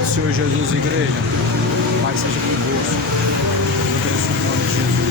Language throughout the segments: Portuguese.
paz do Senhor Jesus, igreja. Paz seja convosco. Eu abençoo o nome de Jesus.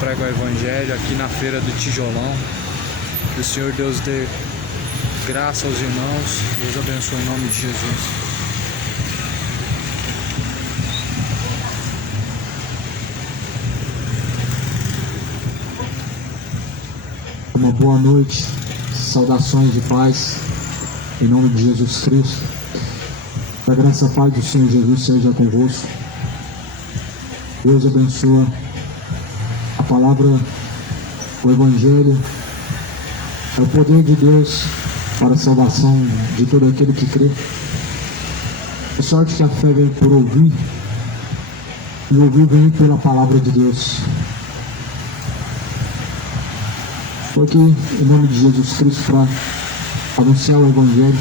Prego o Evangelho aqui na feira do Tijolão. Que o Senhor Deus dê graça aos irmãos. Deus abençoe em nome de Jesus. Uma boa noite, saudações de paz em nome de Jesus Cristo. Que a graça e a paz do Senhor Jesus seja convosco. Deus abençoa a palavra, o Evangelho, é o poder de Deus para a salvação de todo aquele que crê. É sorte que a fé vem por ouvir, e ouvir vem pela palavra de Deus. Estou aqui em nome de Jesus Cristo para anunciar o Evangelho.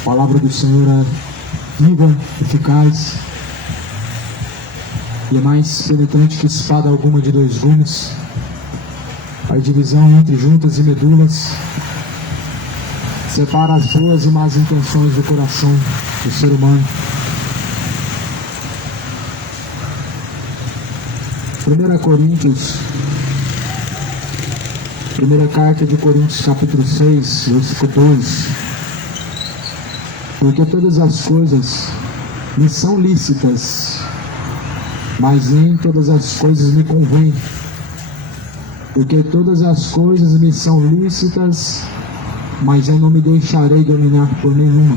A palavra do Senhor é viva, eficaz, e é mais penetrante que espada alguma de dois gumes. A divisão entre juntas e medulas, separa as boas e más intenções do coração do ser humano. 1 Coríntios, primeira carta de Coríntios, capítulo 6, versículo 2. Porque todas as coisas me são lícitas, mas nem todas as coisas me convêm. Porque todas as coisas me são lícitas, mas eu não me deixarei dominar por nenhuma.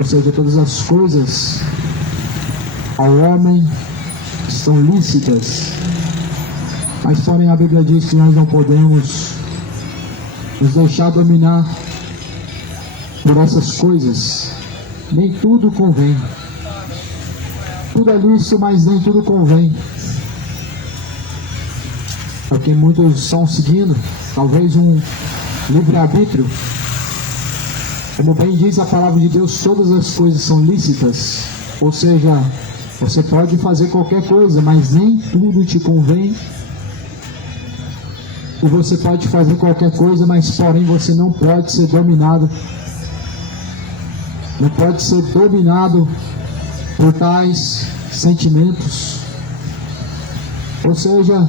Ou seja, todas as coisas ao homem estão lícitas, mas porém a Bíblia diz que nós não podemos nos deixar dominar por essas coisas. Nem tudo convém. Tudo é lícito, mas nem tudo convém. É o que muitos estão seguindo, talvez um livre-arbítrio. Como bem diz a palavra de Deus, todas as coisas são lícitas. Ou seja, você pode fazer qualquer coisa, mas nem tudo te convém. E você pode fazer qualquer coisa, mas porém você não pode ser dominado. Não pode ser dominado por tais sentimentos. Ou seja,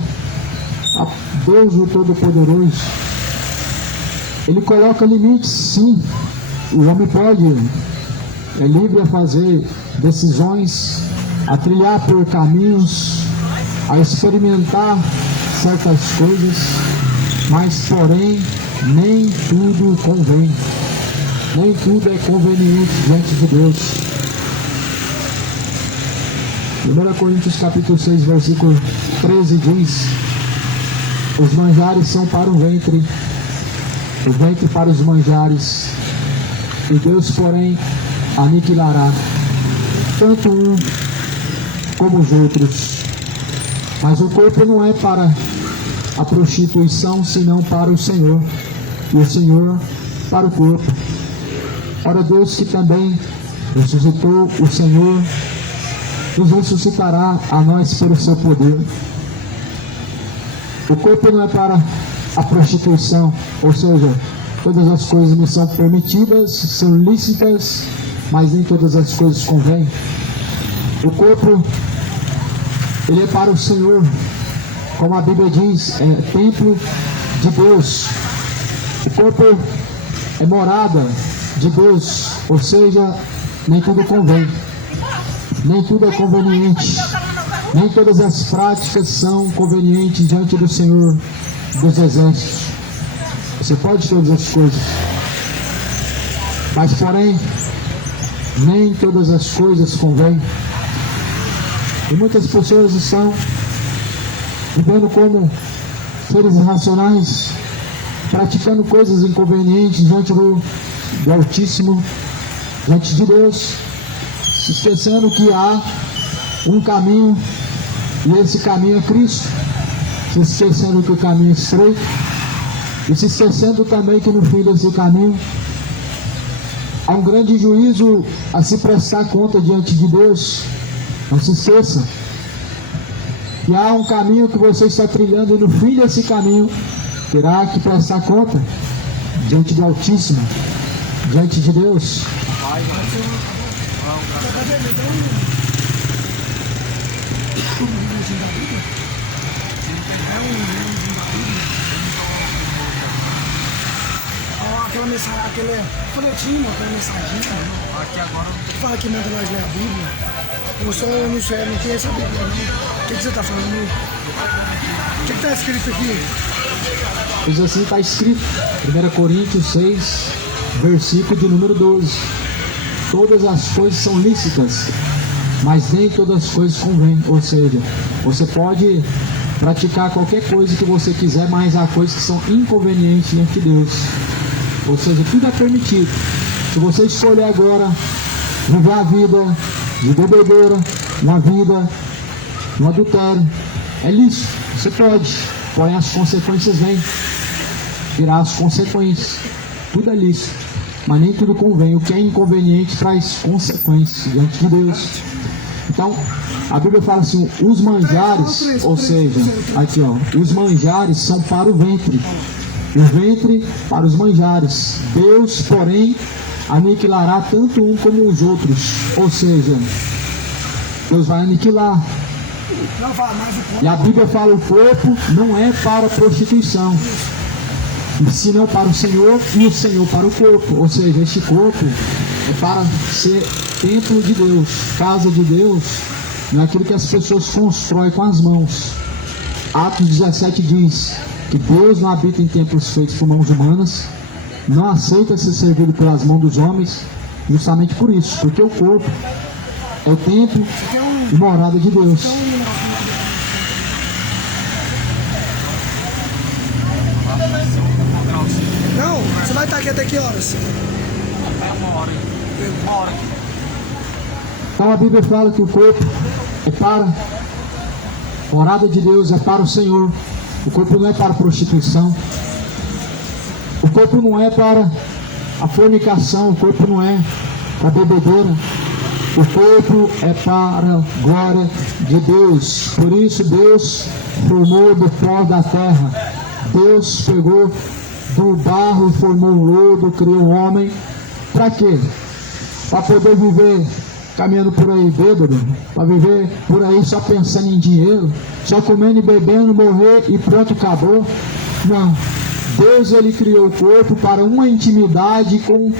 Deus o Todo-Poderoso, Ele coloca limites, sim. O homem pode, é livre a fazer decisões, a trilhar por caminhos, a experimentar certas coisas, mas porém nem tudo convém, nem tudo é conveniente diante de Deus. 1 Coríntios capítulo 6, versículo 13 diz: os manjares são para o ventre para os manjares, e Deus, porém, aniquilará tanto um como os outros. Mas o corpo não é para a prostituição, senão para o Senhor, e o Senhor para o corpo. Ora, Deus que também ressuscitou o Senhor, nos ressuscitará a nós pelo seu poder. O corpo não é para a prostituição, ou seja, todas as coisas me são permitidas, são lícitas, mas nem todas as coisas convêm. O corpo, ele é para o Senhor, como a Bíblia diz, é templo de Deus. O corpo é morada de Deus, ou seja, nem tudo convém, nem tudo é conveniente, nem todas as práticas são convenientes diante do Senhor dos Exércitos. Você pode todas as coisas, mas porém, nem todas as coisas convêm. E muitas pessoas estão vivendo como seres irracionais, praticando coisas inconvenientes diante do Altíssimo, diante de Deus, se esquecendo que há um caminho, e esse caminho é Cristo, se esquecendo que o caminho é estreito, e se esquecendo também que no fim desse caminho há um grande juízo a se prestar conta diante de Deus. Não se esqueça que há um caminho que você está trilhando, e no fim desse caminho terá que prestar conta diante do Altíssimo, diante de Deus. Aquele folhetinho, aquela mensagem. Aqui agora. Fala que manda nós ler a Bíblia. Eu só não sei, não conheço a Bíblia, não. O que você está falando? O que está escrito aqui? Pois assim está escrito, 1 Coríntios 6, versículo de número 12. Todas as coisas são lícitas, mas nem todas as coisas convêm. Ou seja, você pode praticar qualquer coisa que você quiser, mas há coisas que são inconvenientes diante de Deus. Ou seja, tudo é permitido. Se você escolher agora viver a vida de bebedeira, uma vida no adultério, é lícito, você pode, porém as consequências vêm, virá as consequências. Tudo é lícito, mas nem tudo convém. O que é inconveniente traz consequências diante de Deus. Então, a Bíblia fala assim, os manjares, ou seja, aqui ó, os manjares são para o ventre, e o ventre para os manjares. Deus, porém, aniquilará tanto um como os outros. Ou seja, Deus vai aniquilar. E a Bíblia fala, o corpo não é para a prostituição, senão para o Senhor, e o Senhor para o corpo. Ou seja, este corpo é para ser templo de Deus, casa de Deus, não é aquilo que as pessoas constroem com as mãos. Atos 17 diz que Deus não habita em templos feitos por mãos humanas, não aceita ser servido pelas mãos dos homens, justamente por isso, porque o corpo é o templo e morada de Deus. Não, você vai estar aqui até que horas? Uma hora. Então a Bíblia fala que o corpo é para a morada de Deus, é para o Senhor. O corpo não é para a prostituição. O corpo não é para a fornicação. O corpo não é para a bebedeira. O corpo é para a glória de Deus. Por isso Deus formou do pó da terra. Deus pegou do barro, formou um lodo, criou o homem. Para quê? Para poder viver caminhando por aí bêbado, para viver por aí só pensando em dinheiro, só comendo e bebendo, morrer e pronto, acabou. Não. Deus, ele criou o corpo para uma intimidade com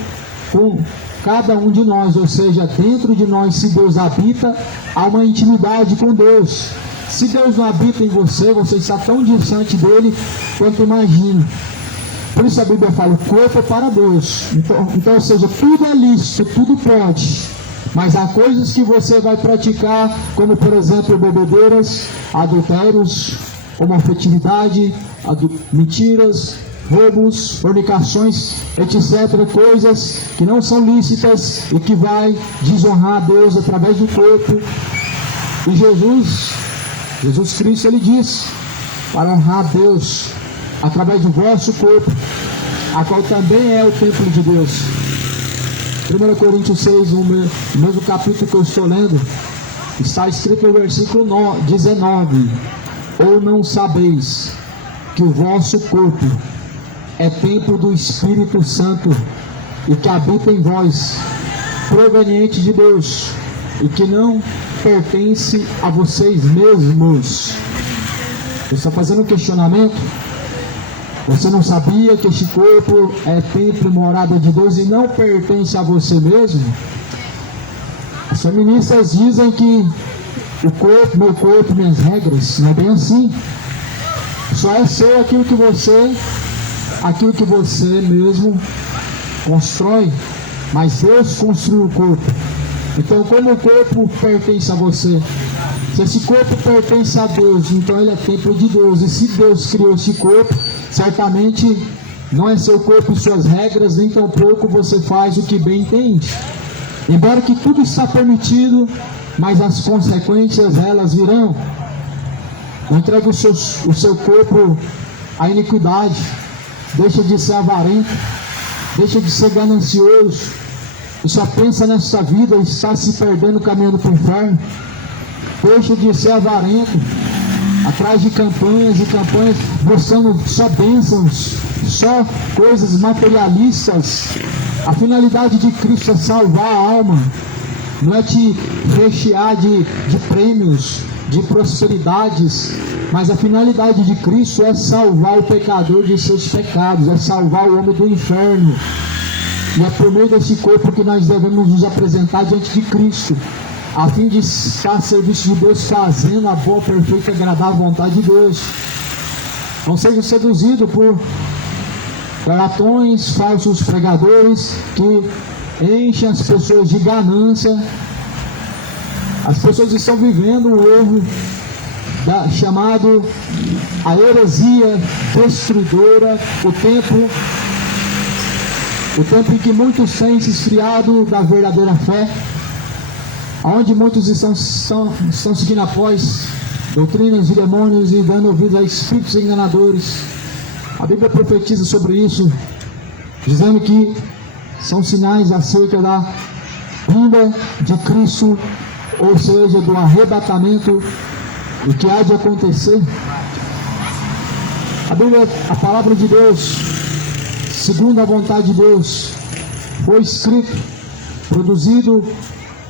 cada um de nós, ou seja, dentro de nós, se Deus habita, há uma intimidade com Deus. Se Deus não habita em você, você está tão distante dele quanto imagina. Por isso a Bíblia fala, o corpo é para Deus. Então, ou seja, tudo é lícito, tudo pode. Mas há coisas que você vai praticar, como por exemplo bebedeiras, adultérios, homoafetividade, mentiras, roubos, fornicações, etc. Coisas que não são lícitas e que vai desonrar a Deus através do corpo. E Jesus Cristo, ele diz para honrar a Deus através do vosso corpo, a qual também é o templo de Deus. 1 Coríntios 6, no mesmo capítulo que eu estou lendo, está escrito no versículo 19: ou não sabeis que o vosso corpo é templo do Espírito Santo, e que habita em vós, proveniente de Deus, e que não pertence a vocês mesmos? Você está fazendo um questionamento? Você não sabia que este corpo é templo e morada de Deus e não pertence a você mesmo? As feministas dizem que o corpo, meu corpo, minhas regras. Não é bem assim. Só é seu aquilo que você mesmo constrói. Mas Deus construiu o corpo. Então, como o corpo pertence a você, se esse corpo pertence a Deus, então ele é templo de Deus. E se Deus criou esse corpo, certamente não é seu corpo e suas regras, nem tampouco você faz o que bem entende. Embora que tudo está permitido, mas as consequências elas virão. Não entregue o seu corpo à iniquidade. Deixa de ser avarento. Deixa de ser ganancioso. E só pensa nessa vida e está se perdendo, caminhando para o inferno. Deixa de ser avarento, atrás de campanhas e campanhas, mostrando só bênçãos, só coisas materialistas. A finalidade de Cristo é salvar a alma, não é te rechear de prêmios, de prosperidades, mas a finalidade de Cristo é salvar o pecador de seus pecados, é salvar o homem do inferno. E é por meio desse corpo que nós devemos nos apresentar diante de Cristo, a fim de estar a serviço de Deus, fazendo a boa, perfeita e agradável vontade de Deus. Não seja seduzido por charlatões, falsos pregadores que enchem as pessoas de ganância. As pessoas estão vivendo um erro chamado a heresia destruidora, o tempo em que muitos têm se esfriado da verdadeira fé, onde muitos estão seguindo após doutrinas de demônios e dando ouvido a espíritos enganadores. A Bíblia profetiza sobre isso, dizendo que são sinais acerca da vinda de Cristo, ou seja, do arrebatamento, o que há de acontecer. A Bíblia, a palavra de Deus, segundo a vontade de Deus, foi escrito, produzido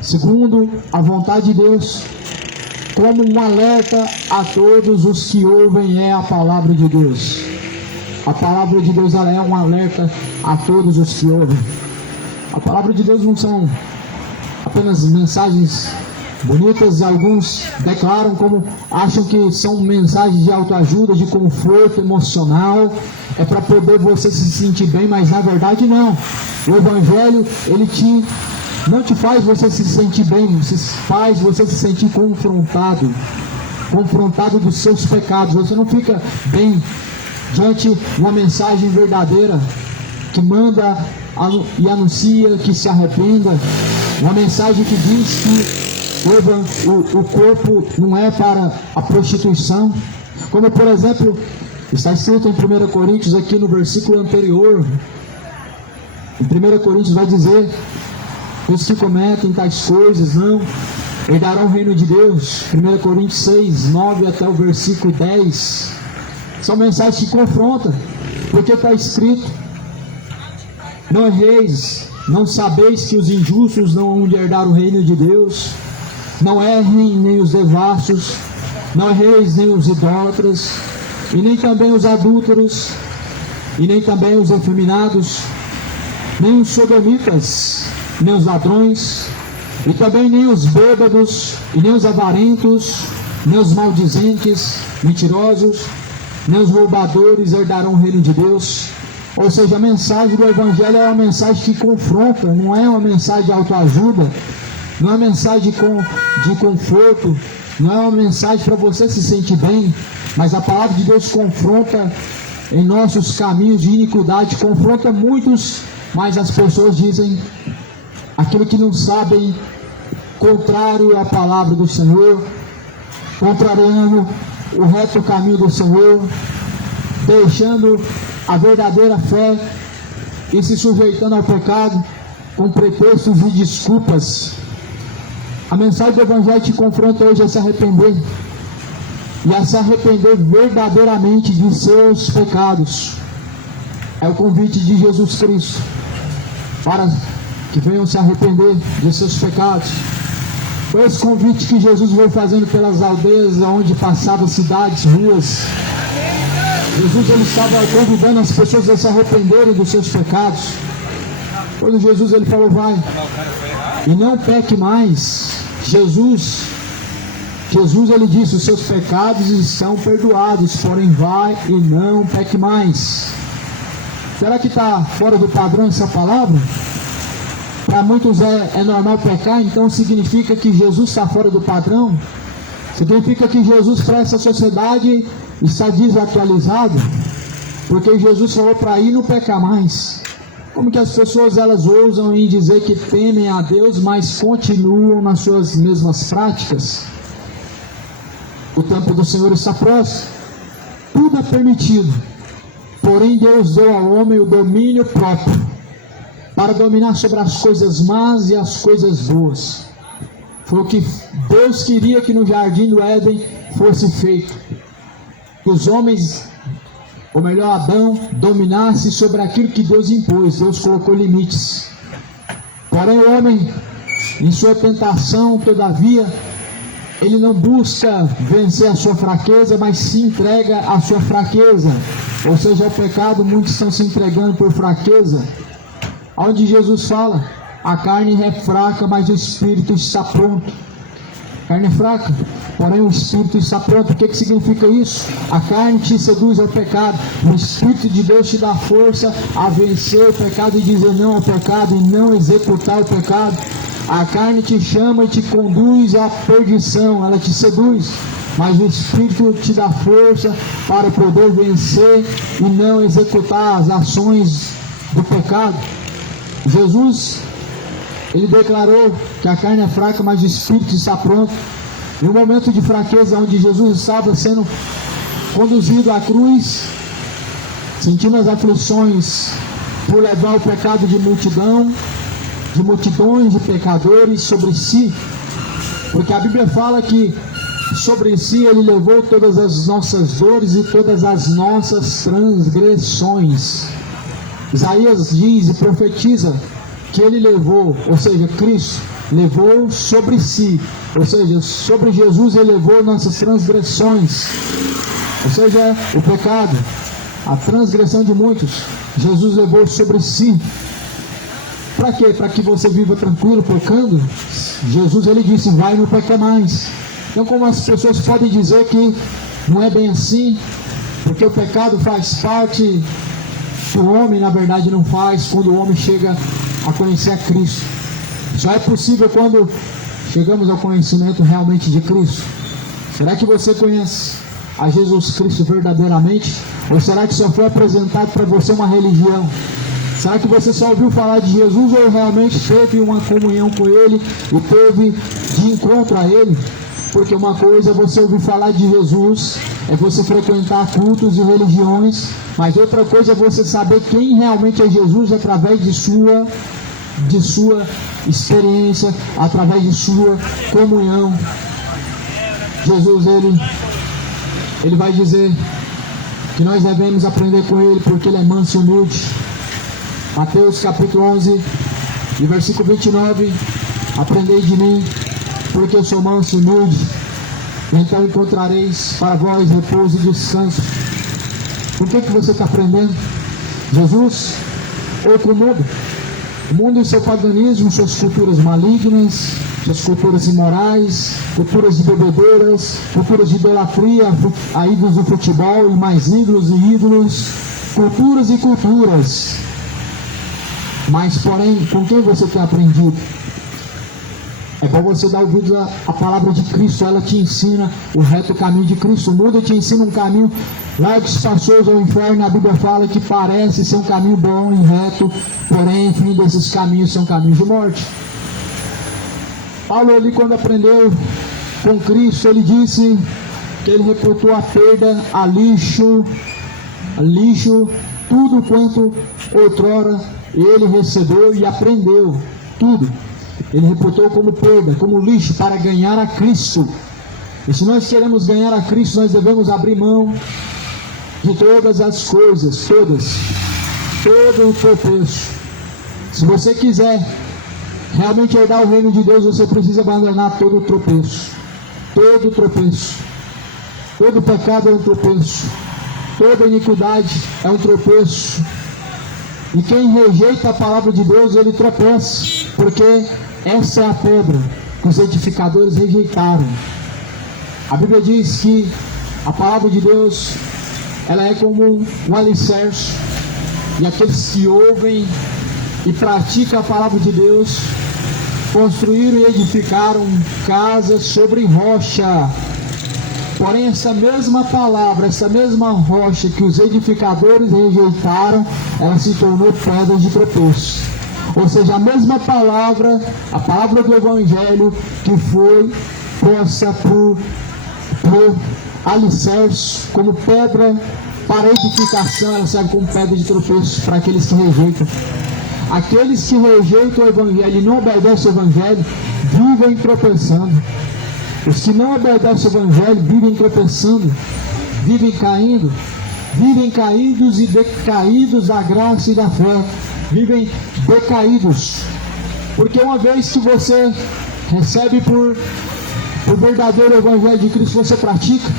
segundo a vontade de Deus, como um alerta a todos os que ouvem. É a palavra de Deus. A palavra de Deus, ela é um alerta a todos os que ouvem. A palavra de Deus não são apenas mensagens bonitas. Alguns declaram, como acham que são mensagens de autoajuda, de conforto emocional, é para poder você se sentir bem, mas na verdade não. O Evangelho, ele não te faz você se sentir bem, faz você se sentir confrontado dos seus pecados. Você não fica bem diante de uma mensagem verdadeira que manda e anuncia que se arrependa, uma mensagem que diz que o corpo não é para a prostituição, como por exemplo está escrito em 1 Coríntios, aqui no versículo anterior. Em 1 Coríntios vai dizer: os que cometem tais coisas não herdarão o reino de Deus. 1 Coríntios 6, 9 até o versículo 10. São mensagens que confrontam, porque está escrito: não erreis, não sabeis que os injustos não hão de herdar o reino de Deus. Não errem nem os devassos, não erreis nem os idólatras, e nem também os adúlteros, e nem também os efeminados, nem os sodomitas, nem os ladrões, e também nem os bêbados, e nem os avarentos, nem os maldizentes, mentirosos, nem os roubadores herdarão o reino de Deus. Ou seja, a mensagem do Evangelho é uma mensagem que confronta, não é uma mensagem de autoajuda, não é uma mensagem de conforto, não é uma mensagem para você se sentir bem, mas a palavra de Deus confronta em nossos caminhos de iniquidade, confronta muitos, mas as pessoas dizem aquilo que não sabem, contrário à palavra do Senhor, contrariando o reto caminho do Senhor, deixando a verdadeira fé e se sujeitando ao pecado com pretextos e desculpas. A mensagem do Evangelho te confronta hoje a se arrepender, e a se arrepender verdadeiramente de seus pecados. É o convite de Jesus Cristo para que venham se arrepender de seus pecados. Foi esse convite que Jesus veio fazendo pelas aldeias onde passava, cidades, ruas. Jesus ele estava convidando as pessoas a se arrependerem dos seus pecados. Quando Jesus ele falou, vai e não peque mais, Jesus ele disse, os seus pecados estão perdoados, porém vai e não peque mais. Será que está fora do padrão essa palavra? Para muitos é normal pecar, então significa que Jesus está fora do padrão? Significa que Jesus para essa sociedade está desatualizado? Porque Jesus falou para ir não pecar mais. Como que as pessoas elas ousam em dizer que temem a Deus, mas continuam nas suas mesmas práticas? O tempo do Senhor está próximo. Tudo é permitido. Porém Deus deu ao homem o domínio próprio para dominar sobre as coisas más e as coisas boas. Foi o que Deus queria que no jardim do Éden fosse feito. Que os homens, ou melhor, Adão, dominasse sobre aquilo que Deus impôs. Deus colocou limites. Porém o homem, em sua tentação, todavia, ele não busca vencer a sua fraqueza, mas se entrega à sua fraqueza. Ou seja, ao pecado, muitos estão se entregando por fraqueza. Onde Jesus fala, a carne é fraca, mas o espírito está pronto. A carne é fraca, porém o espírito está pronto. O que significa isso? A carne te seduz ao pecado, o Espírito de Deus te dá força a vencer o pecado e dizer não ao pecado e não executar o pecado. A carne te chama e te conduz à perdição, ela te seduz, mas o Espírito te dá força para poder vencer e não executar as ações do pecado. Jesus, ele declarou que a carne é fraca, mas o Espírito está pronto. Em um momento de fraqueza, onde Jesus estava sendo conduzido à cruz, sentindo as aflições por levar o pecado de multidões de pecadores sobre si, porque a Bíblia fala que sobre si ele levou todas as nossas dores e todas as nossas transgressões. Isaías diz e profetiza que ele levou, ou seja, Cristo levou sobre si, ou seja, sobre Jesus ele levou nossas transgressões, ou seja, o pecado, a transgressão de muitos, Jesus levou sobre si. Para quê? Para que você viva tranquilo pecando? Jesus ele disse, vai e não peca mais. Então como as pessoas podem dizer que não é bem assim, porque o pecado faz parte do homem, na verdade não faz, quando o homem chega a conhecer a Cristo. Só é possível quando chegamos ao conhecimento realmente de Cristo. Será que você conhece a Jesus Cristo verdadeiramente? Ou será que só foi apresentado para você uma religião? Será que você só ouviu falar de Jesus ou realmente teve uma comunhão com Ele e teve de encontro a Ele? Porque uma coisa é você ouvir falar de Jesus, é você frequentar cultos e religiões, mas outra coisa é você saber quem realmente é Jesus através de sua experiência, através de sua comunhão. Jesus, ele vai dizer que nós devemos aprender com Ele, porque Ele é manso e humilde. Mateus capítulo 11, e versículo 29, aprendei de mim, porque eu sou manso e humilde, então encontrareis para vós repouso e descanso. Por que você está aprendendo? Jesus ou com o mundo? O mundo e seu paganismo, suas culturas malignas, suas culturas imorais, culturas de bebedeiras, culturas de idolatria, a ídolos do futebol e mais ídolos e ídolos, culturas e culturas. Mas, porém, com quem você tem aprendido? É bom você dar ouvido à palavra de Cristo. Ela te ensina o reto caminho de Cristo. O mundo te ensina um caminho largo e espaçoso ao inferno. A Bíblia fala que parece ser um caminho bom e reto, porém, enfim, desses caminhos são caminhos de morte. Paulo, ali, quando aprendeu com Cristo, ele disse que ele reputou a perda, a lixo, tudo quanto outrora ele recebeu e aprendeu, tudo. Ele reputou como perda, como lixo, para ganhar a Cristo. E se nós queremos ganhar a Cristo, nós devemos abrir mão de todas as coisas, todo o tropeço. Se você quiser realmente herdar o reino de Deus, você precisa abandonar todo o tropeço. Todo tropeço. Todo pecado é um tropeço. Toda iniquidade é um tropeço. E quem rejeita a palavra de Deus, ele tropeça, porque essa é a pedra que os edificadores rejeitaram. A Bíblia diz que a palavra de Deus, ela é como um alicerce, e aqueles que ouvem e praticam a palavra de Deus construíram e edificaram casas sobre rocha. Porém, essa mesma palavra, essa mesma rocha que os edificadores rejeitaram, ela se tornou pedra de tropeço. Ou seja, a mesma palavra, a palavra do Evangelho, que foi posta por alicerce, como pedra para edificação, ela serve como pedra de tropeço para aqueles que rejeitam. Aqueles que rejeitam o Evangelho e não obedecem o Evangelho, vivem tropeçando. Os que não obedecem o Evangelho vivem tropeçando, vivem caídos e decaídos da graça e da fé, vivem decaídos, porque uma vez que você recebe por verdadeiro Evangelho de Cristo, você pratica.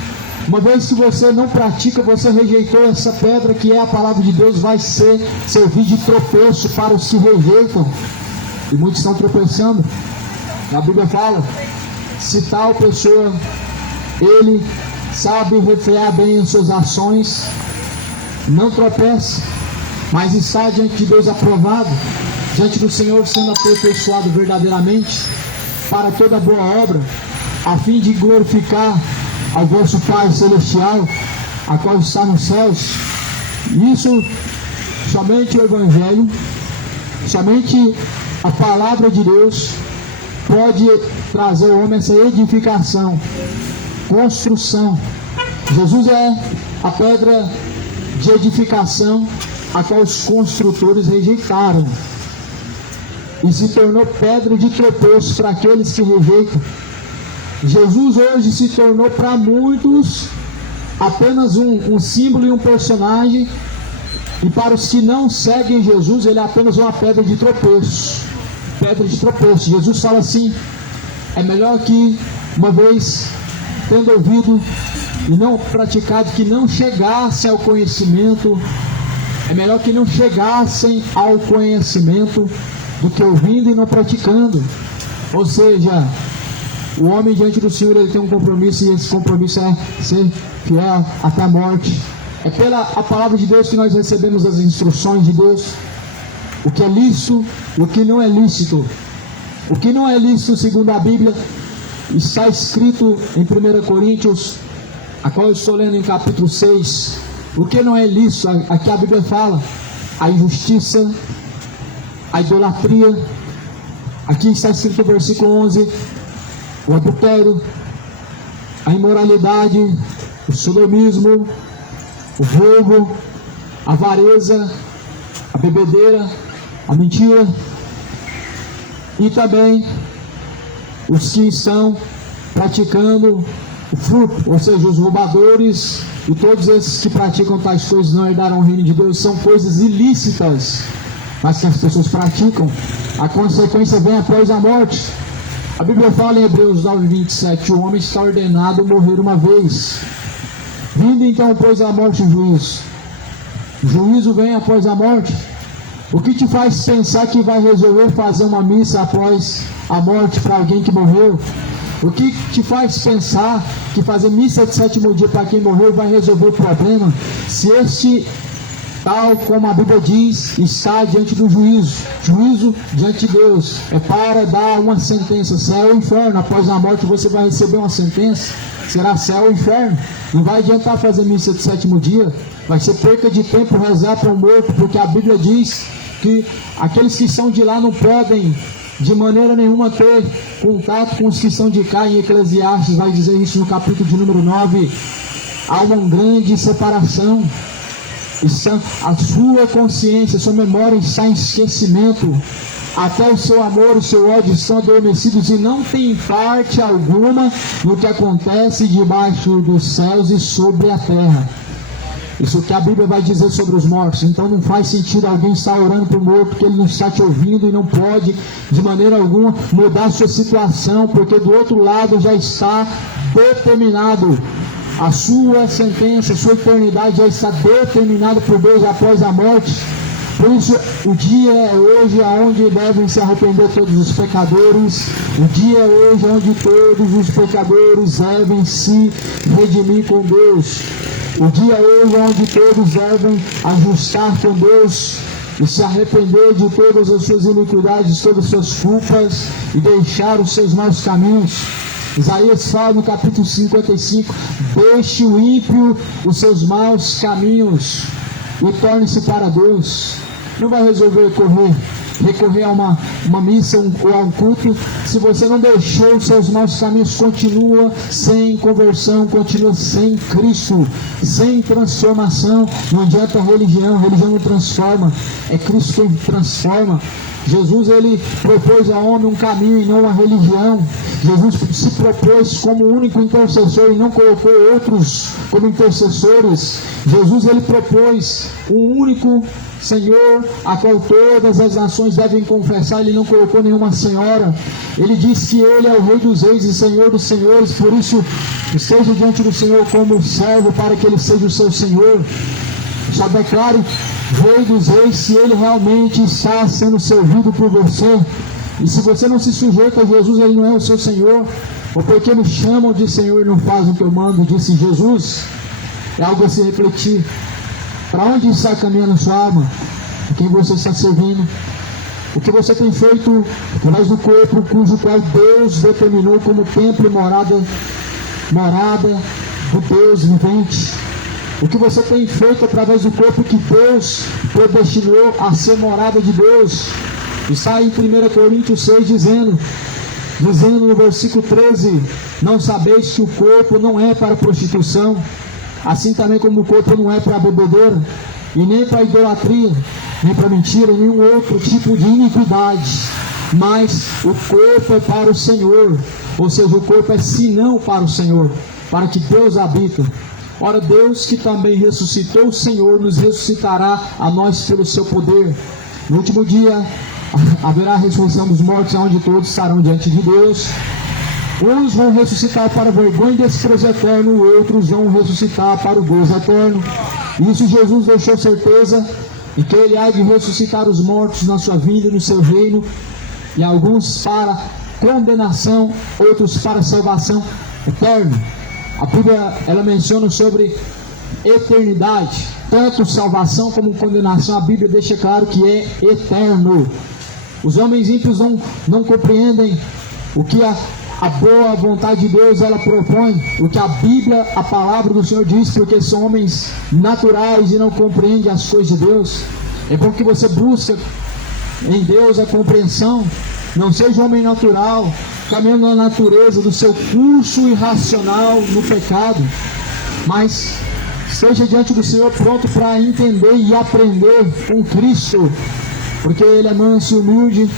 Uma vez que você não pratica, você rejeitou essa pedra que é a palavra de Deus, vai servir de tropeço para os que rejeitam, e muitos estão tropeçando. A Bíblia fala: se tal pessoa, ele sabe refrear bem as suas ações, não tropeça, mas está diante de Deus aprovado, diante do Senhor sendo aperfeiçoado verdadeiramente para toda boa obra, a fim de glorificar ao vosso Pai Celestial, a qual está nos céus. Isso, somente o Evangelho, somente a palavra de Deus pode trazer ao homem essa edificação, construção. Jesus é a pedra de edificação a qual os construtores rejeitaram, e se tornou pedra de tropeço para aqueles que rejeitam. Jesus hoje se tornou para muitos apenas um símbolo e um personagem, e para os que não seguem Jesus, ele é apenas uma pedra de tropeço. Pedra de tropeço. Jesus fala assim: é melhor que, uma vez tendo ouvido e não praticado, que não chegasse ao conhecimento. É melhor que não chegassem ao conhecimento do que ouvindo e não praticando. Ou seja, o homem diante do Senhor, ele tem um compromisso, e esse compromisso é ser fiel até a morte. É pela a palavra de Deus que nós recebemos as instruções de Deus, o que é lícito, o que não é lícito. O que não é lícito, segundo a Bíblia, está escrito em 1 Coríntios, a qual eu estou lendo em capítulo 6. O que não é lícito, aqui a Bíblia fala: a injustiça, a idolatria. Aqui está escrito no versículo 11: o adultério, a imoralidade, o sodomismo, o roubo, a avareza, a bebedeira, a mentira, e também os que estão praticando o furto, ou seja, os roubadores, e todos esses que praticam tais coisas não herdarão o reino de Deus. São coisas ilícitas, mas que as pessoas praticam. A consequência vem após a morte. A Bíblia fala em Hebreus 9:27: o homem está ordenado a morrer uma vez, vindo então após a morte o juízo. O juízo vem após a morte. O que te faz pensar que vai resolver fazer uma missa após a morte para alguém que morreu? O que te faz pensar que fazer missa de sétimo dia para quem morreu vai resolver o problema? Se este, tal como a Bíblia diz, está diante do juízo. Juízo diante de Deus é para dar uma sentença: céu ou inferno. Após a morte você vai receber uma sentença, será céu ou inferno. Não vai adiantar fazer missa de sétimo dia, vai ser perca de tempo rezar para o morto, porque a Bíblia diz que aqueles que são de lá não podem de maneira nenhuma ter contato com os que são de cá. Em Eclesiastes vai dizer isso no capítulo de número 9. Há uma grande separação. A sua consciência, sua memória está em esquecimento. Até o seu amor, o seu ódio estão adormecidos e não tem parte alguma no que acontece debaixo dos céus e sobre a terra. Isso que a Bíblia vai dizer sobre os mortos. Então não faz sentido alguém estar orando para o morto porque ele não está te ouvindo e não pode de maneira alguma mudar a sua situação, porque do outro lado já está determinado. A sua sentença, a sua eternidade já está determinada por Deus após a morte. Por isso, o dia é hoje onde devem se arrepender todos os pecadores. O dia é hoje onde todos os pecadores devem se redimir com Deus. O dia é hoje onde todos devem ajustar com Deus e se arrepender de todas as suas iniquidades, todas as suas culpas e deixar os seus maus caminhos. Isaías fala no capítulo 55: deixe o ímpio os seus maus caminhos e torne-se para Deus. Não vai resolver recorrer a uma missa ou a um culto se você não deixou os seus maus caminhos. Continua sem conversão, continua sem Cristo, sem transformação. Não adianta a religião não transforma, é Cristo quem transforma. Jesus, ele propôs ao homem um caminho e não uma religião. Jesus se propôs como único intercessor e não colocou outros como intercessores. Jesus, ele propôs um único Senhor a qual todas as nações devem confessar. Ele não colocou nenhuma senhora. Ele disse que ele é o Rei dos Reis e Senhor dos Senhores. Por isso, esteja diante do Senhor como servo, para que ele seja o seu Senhor. Só declare Rei dos Reis se ele realmente está sendo servido por você. E se você não se sujeita a Jesus, ele não é o seu Senhor, ou porque me chamam de Senhor e não fazem o que eu mando, disse Jesus. É algo a se refletir. Para onde está caminhando sua alma? A quem você está servindo? O que você tem feito através do corpo cujo qual Deus determinou como templo e morada do Deus vivente? O que você tem feito através do corpo que Deus predestinou a ser morada de Deus? Está em 1 Coríntios 6 dizendo no versículo 13: não sabeis que o corpo não é para prostituição, assim também como o corpo não é para a bebedeira, e nem para a idolatria, nem para mentira, nenhum outro tipo de iniquidade, mas o corpo é para o Senhor. Ou seja, o corpo é senão para o Senhor, para que Deus habita. Ora, Deus que também ressuscitou o Senhor, nos ressuscitará a nós pelo seu poder. No último dia haverá a ressurreição dos mortos, onde todos estarão diante de Deus. Uns vão ressuscitar para a vergonha e desprezo eterno, outros vão ressuscitar para o gozo eterno. Isso Jesus deixou certeza, e que ele há de ressuscitar os mortos na sua vinda e no seu reino, e alguns para condenação, outros para salvação eterna. A Bíblia, ela menciona sobre eternidade, tanto salvação como condenação. A Bíblia deixa claro que é eterno. Os homens ímpios não compreendem o que a boa vontade de Deus ela propõe, o que a Bíblia, a palavra do Senhor diz, porque são homens naturais e não compreendem as coisas de Deus. É bom que você busque em Deus a compreensão. Não seja um homem natural, caminhando na natureza do seu curso irracional no pecado, mas esteja diante do Senhor pronto para entender e aprender com Cristo, porque Ele é manso e humilde,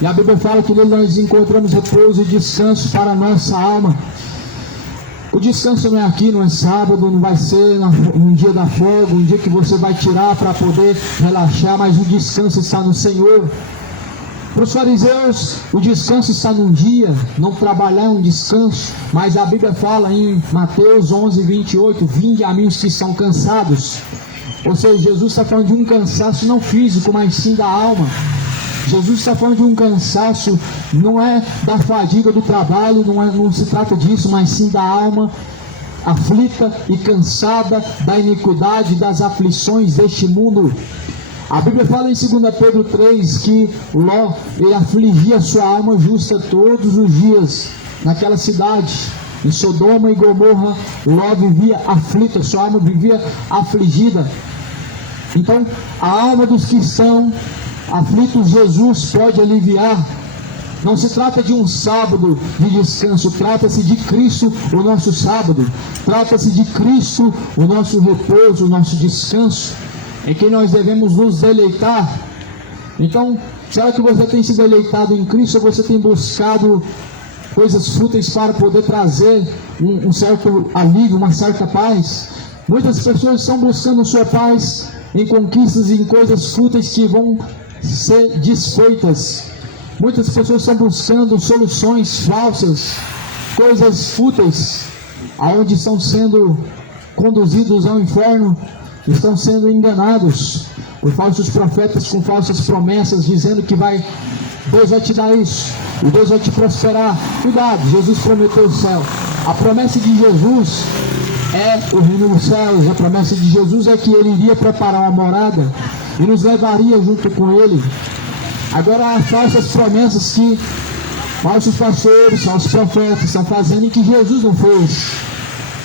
e a Bíblia fala que nele nós encontramos repouso e descanso para a nossa alma. O descanso não é aqui, não é sábado, não vai ser um dia da folga, um dia que você vai tirar para poder relaxar, mas o descanso está no Senhor. Para os fariseus, o descanso está num dia, não trabalhar é um descanso, mas a Bíblia fala em Mateus 11, 28, vinde a mim os que estão cansados. Ou seja, Jesus está falando de um cansaço não físico, mas sim da alma. Jesus está falando de um cansaço, não é da fadiga do trabalho, não se trata disso, mas sim da alma aflita e cansada da iniquidade, das aflições deste mundo. A Bíblia fala em 2 Pedro 3 que Ló, ele afligia sua alma justa todos os dias naquela cidade. Em Sodoma e Gomorra, Ló vivia aflita, sua alma vivia afligida. Então, a alma dos que estão aflitos, Jesus pode aliviar. Não se trata de um sábado de descanso, trata-se de Cristo, o nosso sábado. Trata-se de Cristo, o nosso repouso, o nosso descanso, em que nós devemos nos deleitar. Então, será que você tem se deleitado em Cristo, ou você tem buscado coisas fúteis para poder trazer um certo alívio, uma certa paz? Muitas pessoas estão buscando sua paz em conquistas e em coisas fúteis que vão ser desfeitas. Muitas pessoas estão buscando soluções falsas, coisas fúteis, aonde estão sendo conduzidos ao inferno, estão sendo enganados por falsos profetas com falsas promessas, dizendo que Deus vai te dar isso, e Deus vai te prosperar. Cuidado, Jesus prometeu o céu. A promessa de Jesus é o reino dos céus. A promessa de Jesus é que Ele iria preparar uma morada e nos levaria junto com Ele. Agora há falsas promessas que falsos pastores, falsos profetas estão fazendo e que Jesus não fez.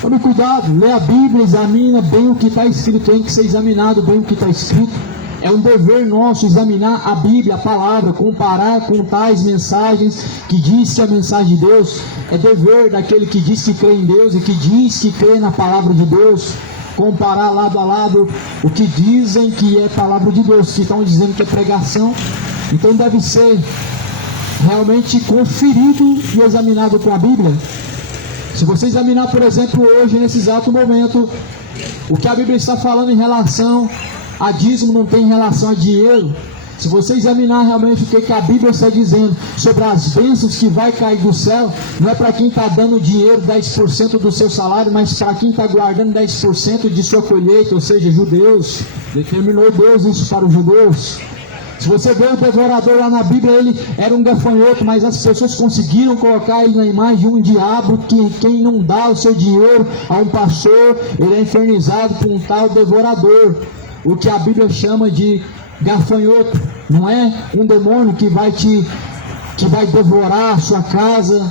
Tome cuidado, lê a Bíblia, examina bem o que está escrito, tem que ser examinado bem o que está escrito. É um dever nosso examinar a Bíblia, a palavra, comparar com tais mensagens que diz que é a mensagem de Deus. É dever daquele que diz que crê em Deus e que diz que crê na palavra de Deus, comparar lado a lado o que dizem que é palavra de Deus, que estão dizendo que é pregação. Então deve ser realmente conferido e examinado com a Bíblia. Se você examinar, por exemplo, hoje, nesse exato momento, o que a Bíblia está falando em relação a dízimo, não tem relação a dinheiro. Se você examinar realmente o que a Bíblia está dizendo sobre as bênçãos que vai cair do céu, não é para quem está dando dinheiro 10% do seu salário, mas para quem está guardando 10% de sua colheita, ou seja, judeus. Determinou Deus isso para os judeus. Se você vê o devorador lá na Bíblia, ele era um gafanhoto, mas as pessoas conseguiram colocar ele na imagem de um diabo, que quem não dá o seu dinheiro a um pastor, ele é infernizado por um tal devorador. O que a Bíblia chama de gafanhoto. Não é um demônio que vai devorar a sua casa.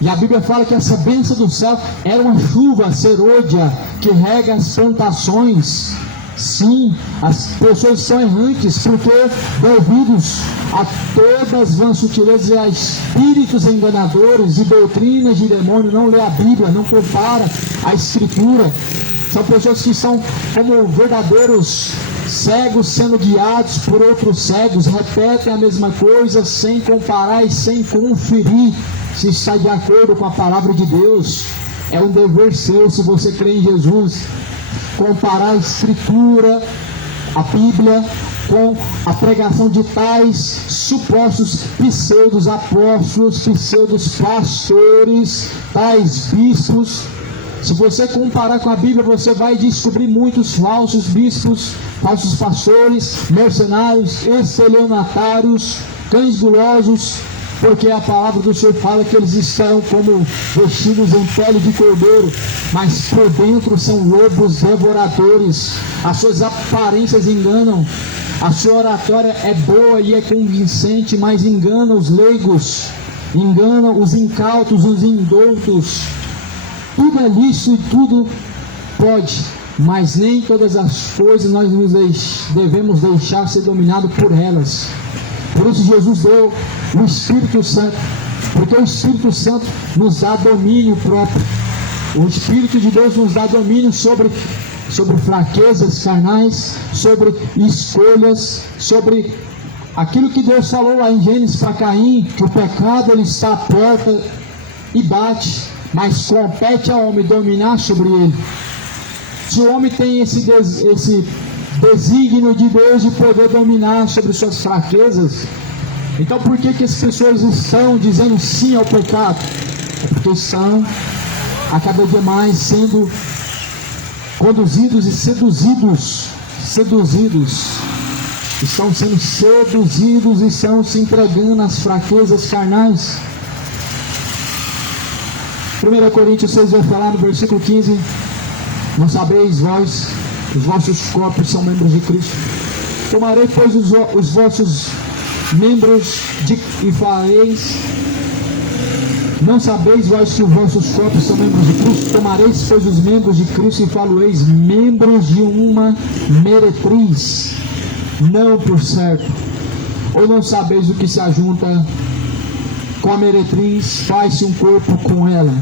E a Bíblia fala que essa bênção do céu era uma chuva serôdia que rega as plantações. Sim, as pessoas são errantes porque dão ouvidos a todas as vãs sutilezas e a espíritos enganadores e doutrinas de demônio. Não lê a Bíblia, não compara a Escritura. São pessoas que são como verdadeiros cegos sendo guiados por outros cegos, repetem a mesma coisa sem comparar e sem conferir se está de acordo com a palavra de Deus. É um dever seu, se você crê em Jesus, comparar a Escritura, a Bíblia, com a pregação de tais supostos pseudos apóstolos, pseudos pastores, tais bispos. Se você comparar com a Bíblia, você vai descobrir muitos falsos bispos, falsos pastores, mercenários, estelionatários, cães gulosos, porque a palavra do Senhor fala que eles estão como vestidos em pele de cordeiro, mas por dentro são lobos devoradores. As suas aparências enganam, a sua oratória é boa e é convincente, mas engana os leigos, engana os incautos, os indoutos. Tudo é lícito e tudo pode, mas nem todas as coisas nós devemos deixar ser dominados por elas. Por isso Jesus deu o Espírito Santo, porque o Espírito Santo nos dá domínio próprio. O Espírito de Deus nos dá domínio sobre fraquezas carnais, sobre escolhas, sobre aquilo que Deus falou lá em Gênesis para Caim, que o pecado ele está à porta e bate, mas compete ao homem dominar sobre ele. Se o homem tem esse desígnio de Deus de poder dominar sobre suas fraquezas, então por que as pessoas estão dizendo sim ao pecado? É porque estão a cada dia mais sendo conduzidos e seduzidos, estão sendo seduzidos e estão se entregando às fraquezas carnais. 1 Coríntios 6 vai falar no versículo 15: não sabeis vós, os vossos corpos são membros de Cristo. Tomarei, pois, os vossos membros e fareis. Não sabeis vós que os vossos corpos são membros de Cristo? Tomareis, pois, os membros de Cristo e faloeis membros de uma meretriz. Não, por certo. Ou não sabeis o que se ajunta com a meretriz, faz-se um corpo com ela,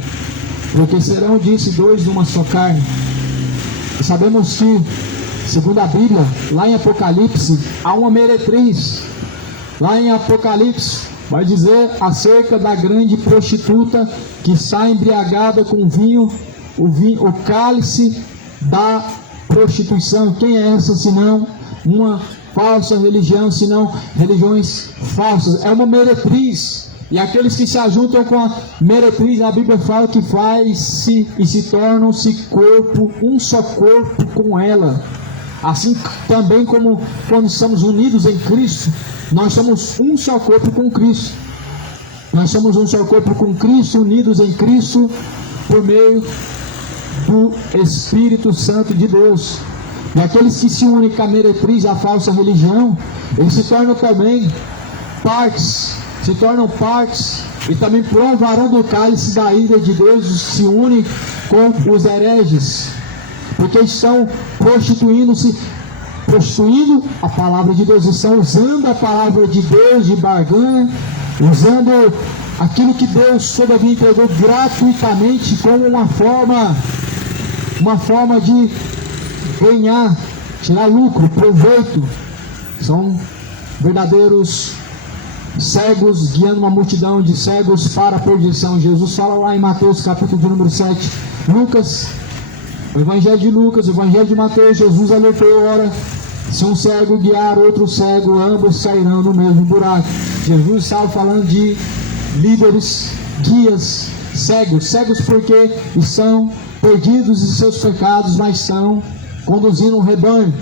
porque serão, disse, dois numa só carne. E sabemos que, segundo a Bíblia, lá em Apocalipse, há uma meretriz. Lá em Apocalipse, vai dizer acerca da grande prostituta que está embriagada com o cálice da prostituição. Quem é essa senão uma falsa religião, senão religiões falsas? É uma meretriz. E aqueles que se ajuntam com a meretriz, a Bíblia fala que faz-se e se tornam-se corpo, um só corpo com ela. Assim também como quando estamos unidos em Cristo, nós somos um só corpo com Cristo. Nós somos um só corpo com Cristo, unidos em Cristo por meio do Espírito Santo de Deus. E aqueles que se unem com a meretriz, a falsa religião, eles se tornam também partes, e também provarão do cálice da ira de Deus, se unem com os hereges, porque estão prostituindo a palavra de Deus, estão usando a palavra de Deus de barganha, usando aquilo que Deus todavia entregou gratuitamente como uma forma de ganhar, tirar lucro, proveito. São verdadeiros cegos guiando uma multidão de cegos para a perdição. Jesus fala lá em Mateus capítulo de número 7, o Evangelho de Lucas, o Evangelho de Mateus, Jesus alertou: ora, se um cego guiar outro cego, ambos sairão no mesmo buraco. Jesus estava falando de líderes, guias, cegos porque estão perdidos em seus pecados, mas estão conduzindo um rebanho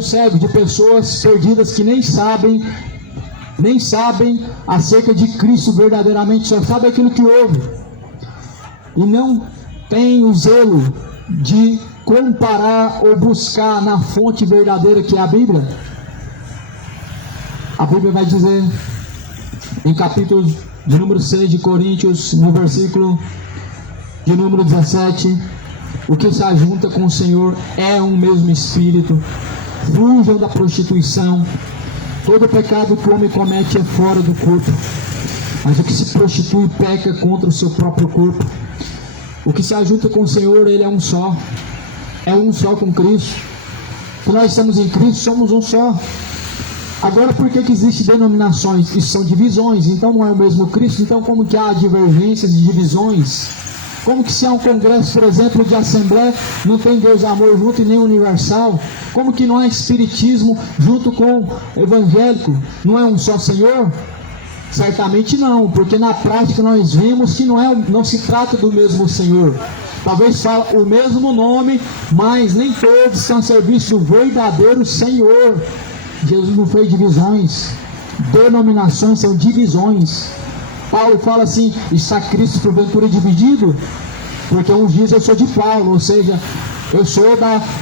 cego de pessoas perdidas que nem sabem acerca de Cristo verdadeiramente, só sabem aquilo que ouve e não tem o zelo de comparar ou buscar na fonte verdadeira que é a Bíblia. A Bíblia vai dizer em capítulo de número 6 de Coríntios, no versículo de número 17: o que se ajunta com o Senhor é um mesmo espírito. Fujam da prostituição. Todo pecado que o homem comete é fora do corpo, mas o que se prostitui peca contra o seu próprio corpo. O que se ajunta com o Senhor, ele é um só com Cristo. Se nós estamos em Cristo, somos um só. Agora, por que existem denominações? Isso são divisões, então não é o mesmo Cristo. Então como que há divergências e divisões? Como que se há um congresso, por exemplo, de assembleia, não tem Deus amor junto e nem universal? Como que não há espiritismo junto com evangélico? Não é um só Senhor? Certamente não, porque na prática nós vemos que não se trata do mesmo Senhor. Talvez fala o mesmo nome, mas nem todos estão a serviço do verdadeiro Senhor. Jesus não fez divisões. Denominações são divisões. Paulo fala assim: está Cristo porventura dividido? Porque uns dizem eu sou de Paulo, ou seja, eu sou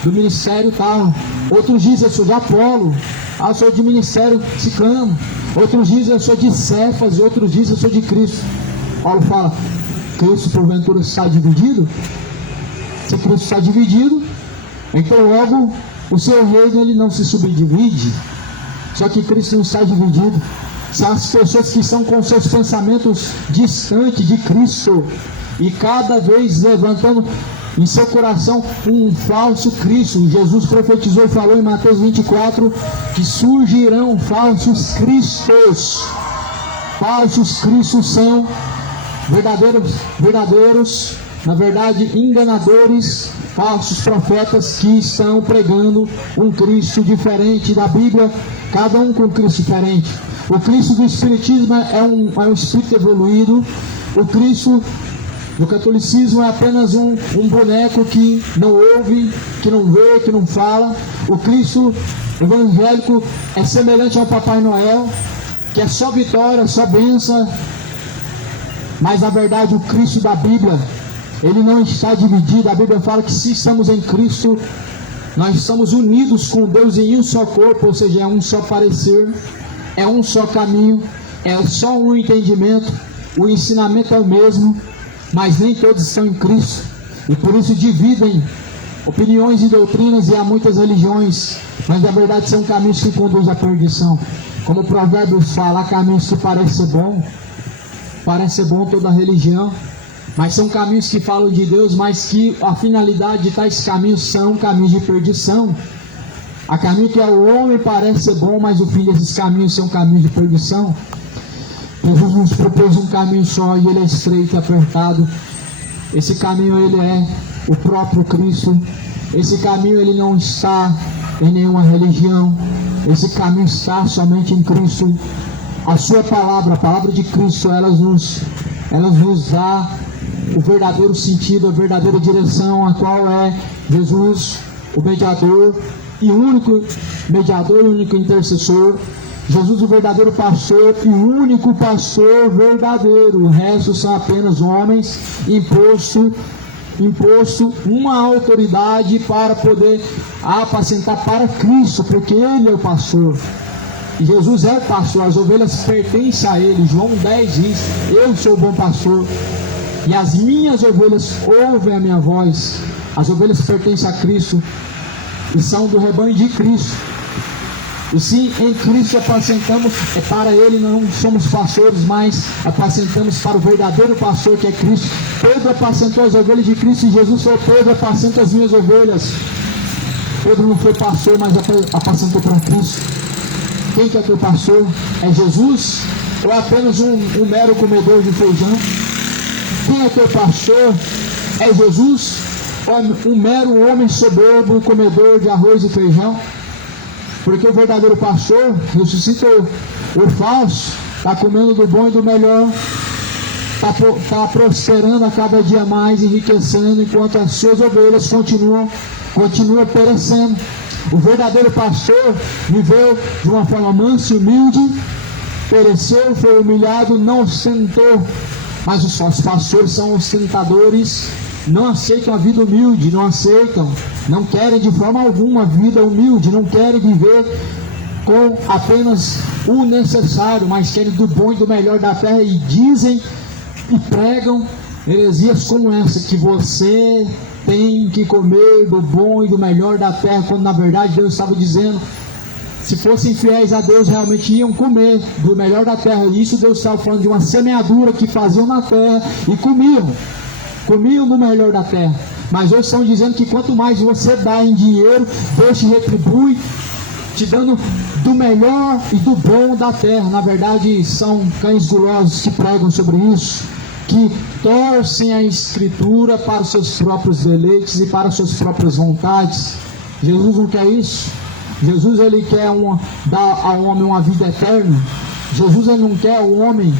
do ministério tal. Outros dizem eu sou de Apolo, eu sou de ministério ciclano. Outros dizem eu sou de Cefas, e outros dizem eu sou de Cristo. Paulo fala: Cristo porventura está dividido? Se Cristo está dividido, então logo o seu reino ele não se subdivide. Só que Cristo não está dividido. São as pessoas que estão com seus pensamentos distantes de Cristo e cada vez levantando em seu coração um falso Cristo. Jesus profetizou e falou em Mateus 24 que surgirão falsos cristos. Falsos cristos são verdadeiros, na verdade enganadores, falsos profetas que estão pregando um Cristo diferente da Bíblia, cada um com um Cristo diferente. O Cristo do Espiritismo é um espírito evoluído. O Cristo do catolicismo é apenas um boneco que não ouve, que não vê, que não fala. O Cristo evangélico é semelhante ao Papai Noel, que é só vitória, só bênção. Mas na verdade o Cristo da Bíblia, ele não está dividido. A Bíblia fala que se estamos em Cristo, nós estamos unidos com Deus em um só corpo, ou seja, é um só parecer, é um só caminho, é só um entendimento, o ensinamento é o mesmo, mas nem todos estão em Cristo, e por isso dividem opiniões e doutrinas, e há muitas religiões, mas na verdade são caminhos que conduzem à perdição. Como o Provérbios fala, há caminhos que parecem ser bom, parece ser bom toda religião, mas são caminhos que falam de Deus, mas que a finalidade de tais caminhos são caminhos de perdição. Há caminho que ao homem parece ser bom, mas o fim desses caminhos são caminhos de perdição. Jesus nos propôs um caminho só e ele é estreito e apertado. Esse caminho ele é o próprio Cristo. Esse caminho ele não está em nenhuma religião. Esse caminho está somente em Cristo. A sua palavra, a palavra de Cristo, elas nos dá o verdadeiro sentido, a verdadeira direção, a qual é Jesus, o mediador e único mediador, o único intercessor. Jesus, o verdadeiro pastor e o único pastor verdadeiro. O resto são apenas homens imposto uma autoridade para poder apacentar para Cristo, porque Ele é o pastor. E Jesus é o pastor, as ovelhas pertencem a Ele. João 10 diz: eu sou o bom pastor e as minhas ovelhas ouvem a minha voz. As ovelhas pertencem a Cristo e são do rebanho de Cristo. E sim, em Cristo apacentamos, para Ele não somos pastores, mas apacentamos para o verdadeiro pastor, que é Cristo. Pedro apacentou as ovelhas de Cristo e Jesus falou: Pedro, apacenta as minhas ovelhas. Pedro não foi pastor, mas apacentou para Cristo. Quem que é teu pastor? É Jesus? Ou é apenas um mero comedor de feijão? Quem é teu pastor? É Jesus? Ou é um mero homem soberbo, comedor de arroz e feijão? Porque o verdadeiro pastor ressuscitou. O falso está comendo do bom e do melhor, está prosperando a cada dia mais, enriquecendo, enquanto as suas ovelhas continuam perecendo. O verdadeiro pastor viveu de uma forma mansa e humilde, pereceu, foi humilhado, não ostentou. Mas os falsos pastores são ostentadores, não aceitam a vida humilde, não querem de forma alguma a vida humilde, não querem viver com apenas o necessário, mas querem do bom e do melhor da terra, e dizem e pregam heresias como essa, que você tem que comer do bom e do melhor da terra, quando na verdade Deus estava dizendo, se fossem fiéis a Deus, realmente iam comer do melhor da terra. E isso Deus estava falando de uma semeadura que faziam na terra e comiam do melhor da terra. Mas hoje estão dizendo que quanto mais você dá em dinheiro, Deus te retribui, te dando do melhor e do bom da terra. Na verdade, são cães gulosos que pregam sobre isso, que torcem a Escritura para os seus próprios deleites e para as suas próprias vontades. Jesus não quer isso. Jesus ele quer dar ao homem uma vida eterna. Jesus ele não quer o homem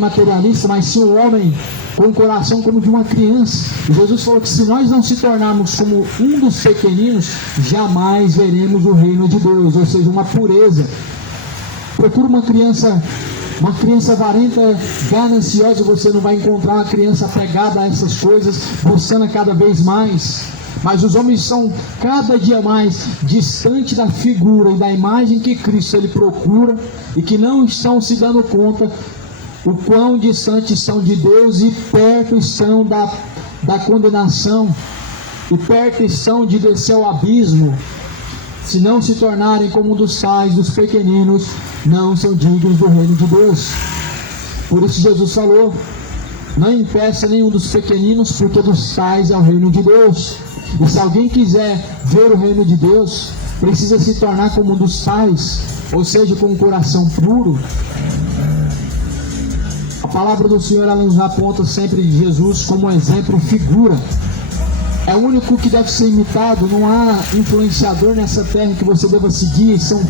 materialista, mas sim o homem com o coração como de uma criança. Jesus falou que se nós não se tornarmos como um dos pequeninos, jamais veremos o reino de Deus, ou seja, uma pureza. Procura uma criança avarenta, gananciosa, você não vai encontrar uma criança apegada a essas coisas, buscando cada vez mais. Mas os homens são cada dia mais distantes da figura e da imagem que Cristo ele procura, e que não estão se dando conta o quão distantes estão de Deus, e perto estão da condenação, e perto estão de descer ao abismo. Se não se tornarem como um dos tais, dos pequeninos, não são dignos do reino de Deus. Por isso Jesus falou: não impeça nenhum dos pequeninos, porque dos tais é o reino de Deus. E se alguém quiser ver o reino de Deus, precisa se tornar como um dos tais, ou seja, com um coração puro. A palavra do Senhor ela nos aponta sempre de Jesus como exemplo e figura. É o único que deve ser imitado. Não há influenciador nessa terra que você deva seguir, são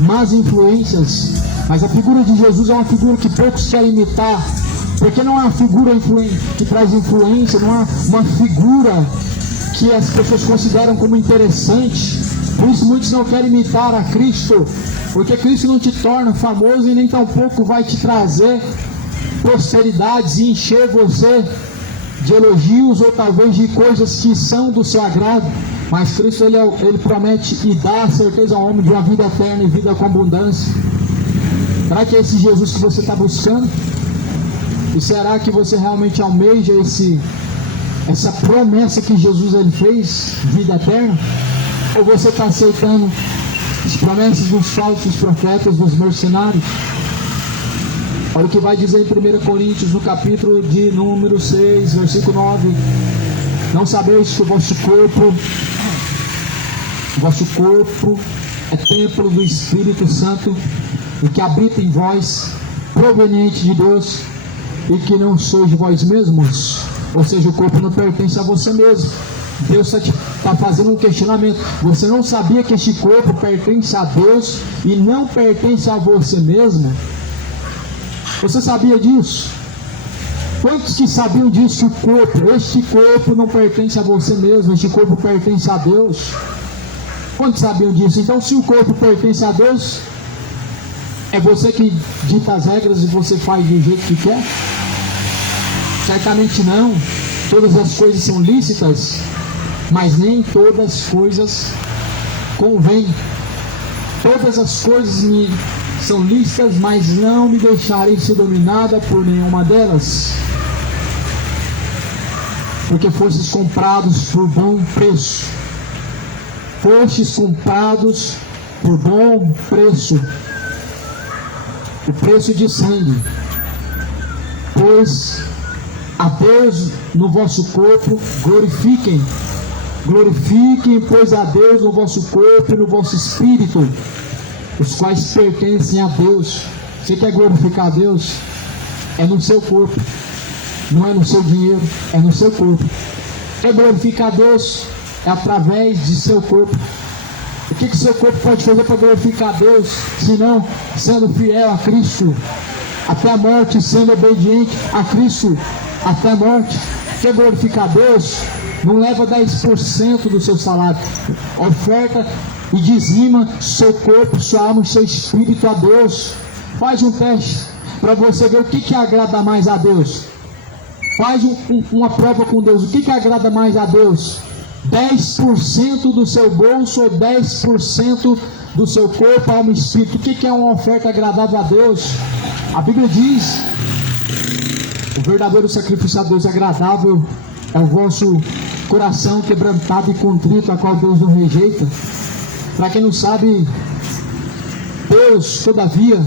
más influências. Mas a figura de Jesus é uma figura que poucos querem imitar, porque não há uma figura que traz influência, não há uma figura que as pessoas consideram como interessante. Por isso muitos não querem imitar a Cristo, porque Cristo não te torna famoso e nem tampouco vai te trazer prosperidades e encher você de elogios ou talvez de coisas que são do seu agrado. Mas Cristo ele promete e dá a certeza ao homem de uma vida eterna e vida com abundância. Será que é esse Jesus que você está buscando? E será que você realmente almeja essa promessa que Jesus ele fez, vida eterna? Ou você está aceitando as promessas dos falsos profetas, dos mercenários? Olha o que vai dizer em 1 Coríntios, no capítulo de número 6, versículo 9. Não sabeis que o vosso corpo é templo do Espírito Santo, o que habita em vós, proveniente de Deus, e que não sois de vós mesmos? Ou seja, o corpo não pertence a você mesmo. Deus está fazendo um questionamento. Você não sabia que este corpo pertence a Deus e não pertence a você mesmo? Você sabia disso? Quantos que sabiam disso? Este corpo não pertence a você mesmo, este corpo pertence a Deus. Quantos sabiam disso? Então, se o corpo pertence a Deus, é você que dita as regras e você faz do jeito que quer? Certamente não. Todas as coisas são lícitas, mas nem todas as coisas convêm. Todas as coisas são lícitas, mas não me deixarei ser dominada por nenhuma delas, porque fostes comprados por bom preço. Fostes comprados por bom preço, o preço de sangue. Pois a Deus no vosso corpo glorifiquem, pois a Deus no vosso corpo e no vosso espírito, os quais pertencem a Deus. Você quer glorificar a Deus? É no seu corpo, não é no seu dinheiro, é no seu corpo. Quer glorificar a Deus? É através de seu corpo. O que seu corpo pode fazer para glorificar a Deus, senão sendo fiel a Cristo até a morte, sendo obediente a Cristo até a morte? Quer glorificar a Deus? Não leva 10% do seu salário, oferta e dizima seu corpo, sua alma e seu espírito a Deus. Faz um teste para você ver o que agrada mais a Deus. Faz uma prova com Deus. O que agrada mais a Deus? 10% do seu bolso ou 10% do seu corpo, alma e espírito? O que é uma oferta agradável a Deus? A Bíblia diz: o verdadeiro sacrifício a Deus é agradável, é o vosso coração quebrantado e contrito, a qual Deus não rejeita. Para quem não sabe, Deus, todavia,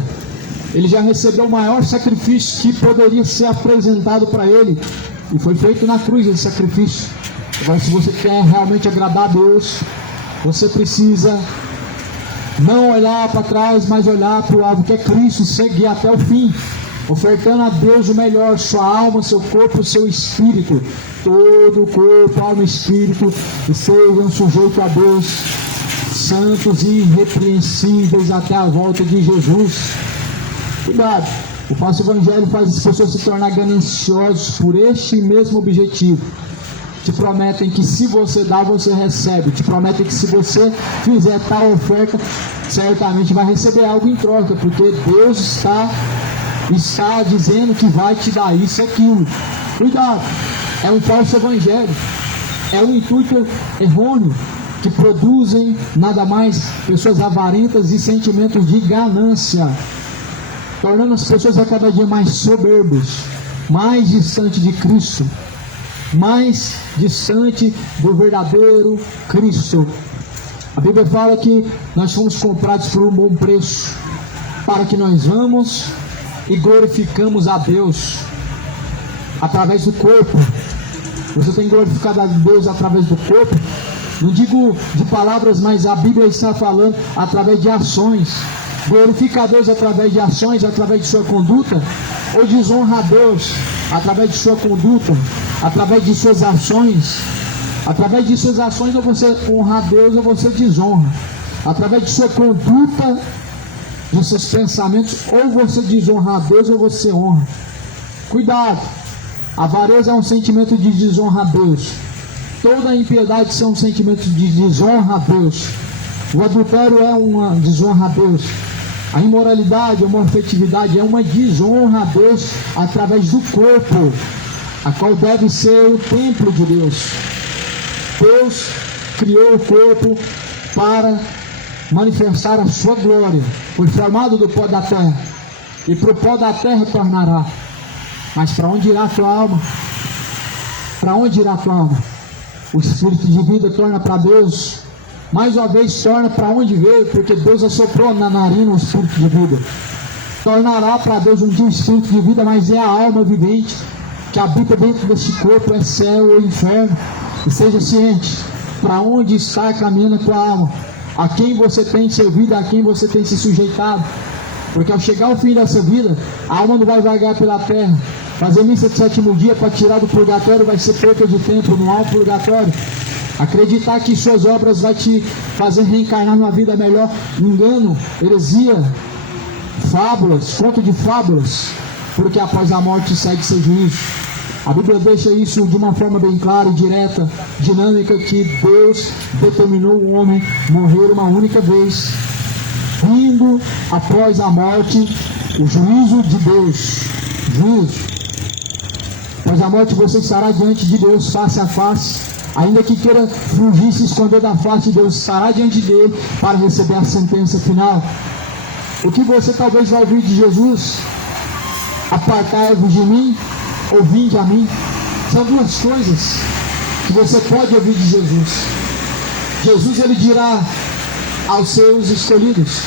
Ele já recebeu o maior sacrifício que poderia ser apresentado para Ele, e foi feito na cruz esse sacrifício. Agora, se você quer realmente agradar a Deus, você precisa não olhar para trás, mas olhar para o alvo, que é Cristo, seguir até o fim, ofertando a Deus o melhor, sua alma, seu corpo, seu espírito. Todo o corpo, alma e espírito sejam sujeitos a Deus, santos e irrepreensíveis até a volta de Jesus. Cuidado, o falso evangelho faz as pessoas se tornar gananciosos por este mesmo objetivo. Te prometem que se você dá, você recebe. Te prometem que se você fizer tal oferta, certamente vai receber algo em troca, porque Deus está dizendo que vai te dar isso e aquilo. Cuidado, é um falso evangelho, é um intuito errôneo, que produzem nada mais pessoas avarentas e sentimentos de ganância, tornando as pessoas a cada dia mais soberbos, mais distantes de Cristo, mais distante do verdadeiro Cristo. A Bíblia fala que nós fomos comprados por um bom preço, para que nós vamos e glorificamos a Deus através do corpo. Você tem glorificado a Deus através do corpo? Não digo de palavras, mas a Bíblia está falando através de ações. Glorifica a Deus através de ações, através de sua conduta, ou desonra a Deus através de sua conduta, através de suas ações? Através de suas ações, ou você honra a Deus ou você desonra. Através de sua conduta, de seus pensamentos, ou você desonra a Deus ou você honra. Cuidado, a avareza é um sentimento de desonra a Deus. Toda a impiedade é um sentimento de desonra a Deus. O adultério é uma desonra a Deus. A imoralidade, a homofetividade é uma desonra a Deus através do corpo, a qual deve ser o templo de Deus. Deus criou o corpo para manifestar a sua glória. Foi formado do pó da terra, e para o pó da terra tornará. Mas para onde irá a tua alma? Para onde irá a tua alma? O espírito de vida torna para Deus. Mais uma vez torna para onde veio, porque Deus assoprou na narina o espírito de vida. tornará para Deus um dia o espírito de vida, mas é a alma vivente que habita dentro deste corpo, é céu ou inferno. E seja ciente para onde está caminhando a tua alma, a quem você tem servido, a quem você tem se sujeitado. Porque ao chegar ao fim dessa vida, a alma não vai vagar pela terra. Fazer missa de sétimo dia para tirar do purgatório vai ser perda de tempo, não há um purgatório. Acreditar que suas obras vai te fazer reencarnar numa vida melhor, engano, heresia, fábulas, conto de fábulas, porque após a morte segue seu juízo. A Bíblia deixa isso de uma forma bem clara e direta, dinâmica, que Deus determinou o homem morrer uma única vez, vindo após a morte o juízo de Deus. Juízo. Após a morte você estará diante de Deus face a face. Ainda que queira fugir, se esconder da face de Deus, estará diante dele para receber a sentença final. O que você talvez vai ouvir de Jesus: apartai-vos de mim, ou vinde a mim. São duas coisas que você pode ouvir de Jesus. Jesus, ele dirá aos seus escolhidos: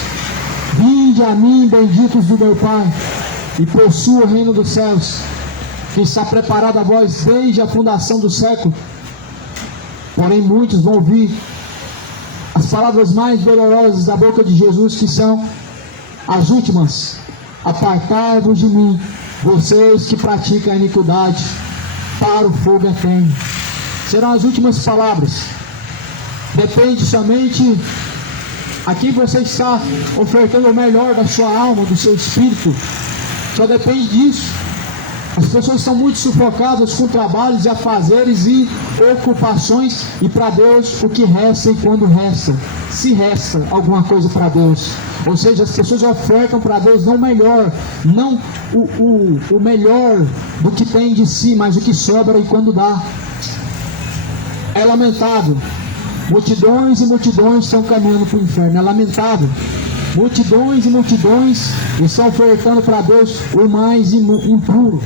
vinde a mim, benditos do meu Pai, e possua o reino dos céus, que está preparado a vós desde a fundação do século. Porém muitos vão ouvir as palavras mais dolorosas da boca de Jesus, que são as últimas: apartai-vos de mim, vocês que praticam a iniquidade, para o fogo eterno. Serão as últimas palavras. Depende somente a quem você está ofertando o melhor da sua alma, do seu espírito. Só depende disso. As pessoas estão muito sufocadas com trabalhos e afazeres e ocupações, e para Deus o que resta, e quando resta, se resta alguma coisa para Deus. Ou seja, as pessoas ofertam para Deus não o melhor, não o melhor do que tem de si, mas o que sobra e quando dá. É lamentável. Multidões e multidões estão caminhando para o inferno. É lamentável. Multidões e multidões estão ofertando para Deus o mais impuro.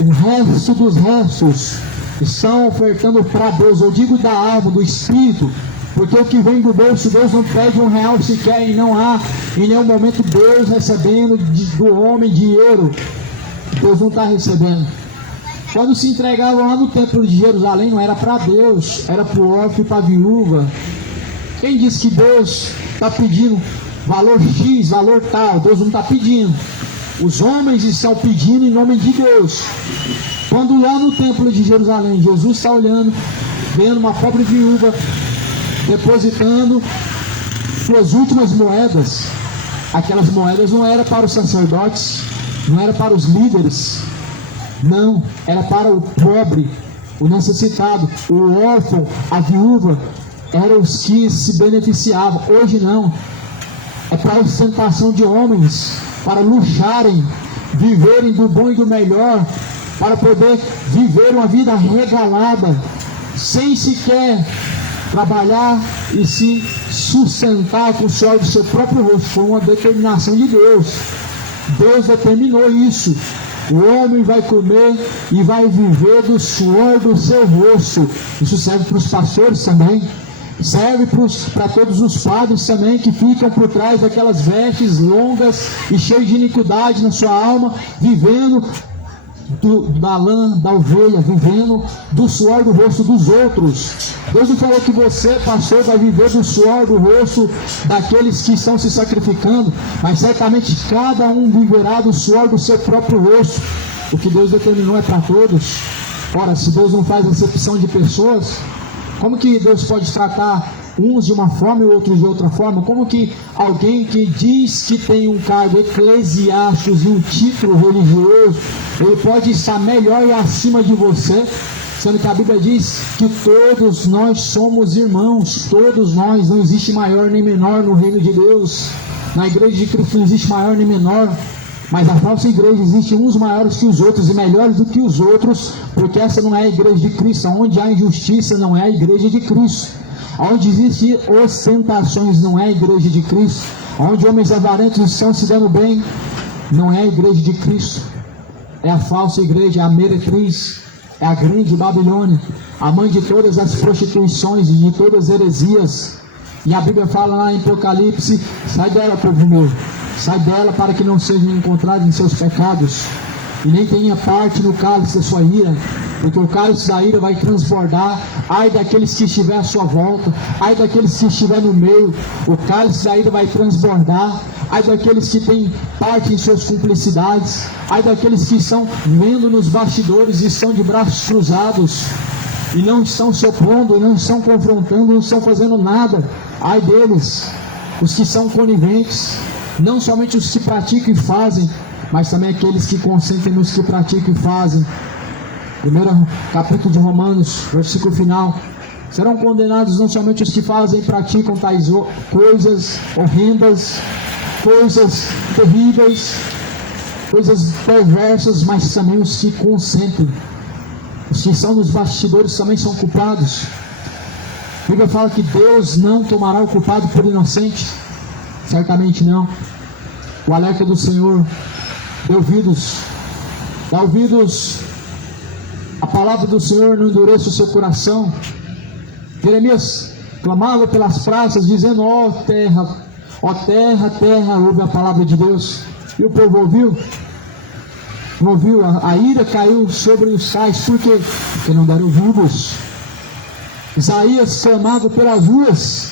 O resto dos restos estão ofertando para Deus. Eu digo da alma, do espírito, porque o que vem do bolso, Deus não pede R$1 sequer, e não há em nenhum momento Deus recebendo do homem dinheiro. Deus não está recebendo. Quando se entregavam lá no templo de Jerusalém, não era para Deus, era para o órfão e para a viúva. Quem disse que Deus está pedindo valor X, valor tal? Deus não está pedindo. Os homens estão pedindo em nome de Deus. Quando lá no templo de Jerusalém, Jesus está olhando, vendo uma pobre viúva depositando suas últimas moedas. Aquelas moedas não eram para os sacerdotes, não era para os líderes, não, era para o pobre, o necessitado, o órfão, a viúva. Eram os que se beneficiavam. Hoje não. É para a ostentação de homens, para luxarem, viverem do bom e do melhor, para poder viver uma vida regalada, sem sequer trabalhar e se sustentar com o suor do seu próprio rosto. Foi uma determinação de Deus. Deus determinou isso. O homem vai comer e vai viver do suor do seu rosto. Isso serve para os pastores também. Serve para todos os padres também, que ficam por trás daquelas vestes longas e cheias de iniquidade na sua alma, vivendo da lã da ovelha, vivendo do suor do rosto dos outros. Deus não falou que você, pastor, vai viver do suor do rosto daqueles que estão se sacrificando, mas certamente cada um viverá do suor do seu próprio rosto. O que Deus determinou é para todos. Ora, se Deus não faz acepção de pessoas, como que Deus pode tratar uns de uma forma e outros de outra forma? Como que alguém que diz que tem um cargo eclesiástico e um título religioso, ele pode estar melhor e acima de você, sendo que a Bíblia diz que todos nós somos irmãos, todos nós, não existe maior nem menor no reino de Deus. Na igreja de Cristo não existe maior nem menor, mas a falsa igreja existe uns maiores que os outros e melhores do que os outros, porque essa não é a igreja de Cristo. Onde há injustiça não é a igreja de Cristo. Onde existem ostentações não é a igreja de Cristo. Onde homens avarentos estão se dando bem não é a igreja de Cristo. É a falsa igreja, é a meretriz, é a grande Babilônia, a mãe de todas as prostituições e de todas as heresias. E a Bíblia fala lá em Apocalipse: sai dela, povo meu, sai dela para que não sejam encontrados em seus pecados, e nem tenha parte no cálice da sua ira, porque o cálice da ira vai transbordar. Ai daqueles que estiver à sua volta, ai daqueles que estiver no meio, o cálice da ira vai transbordar. Ai daqueles que têm parte em suas cumplicidades, ai daqueles que estão vendo nos bastidores e estão de braços cruzados, e não estão se opondo, não estão confrontando, não estão fazendo nada. Ai deles, os que são coniventes, não somente os que praticam e fazem, mas também aqueles que consentem nos que praticam e fazem. Primeiro capítulo de Romanos, versículo final: serão condenados não somente os que fazem e praticam tais coisas horrendas, coisas terríveis, coisas perversas, mas também os que consentem. Os que estão nos bastidores também são culpados. A Bíblia fala que Deus não tomará o culpado por inocente. Certamente não. O alerta do Senhor: dá ouvidos a palavra do Senhor, não endureça o seu coração. Jeremias clamava pelas praças, dizendo: ó terra, terra, ouve a palavra de Deus. E o povo ouviu? Não ouviu? A ira caiu sobre os cais. Por quê? Porque não deram ouvidos. Isaías clamava pelas ruas,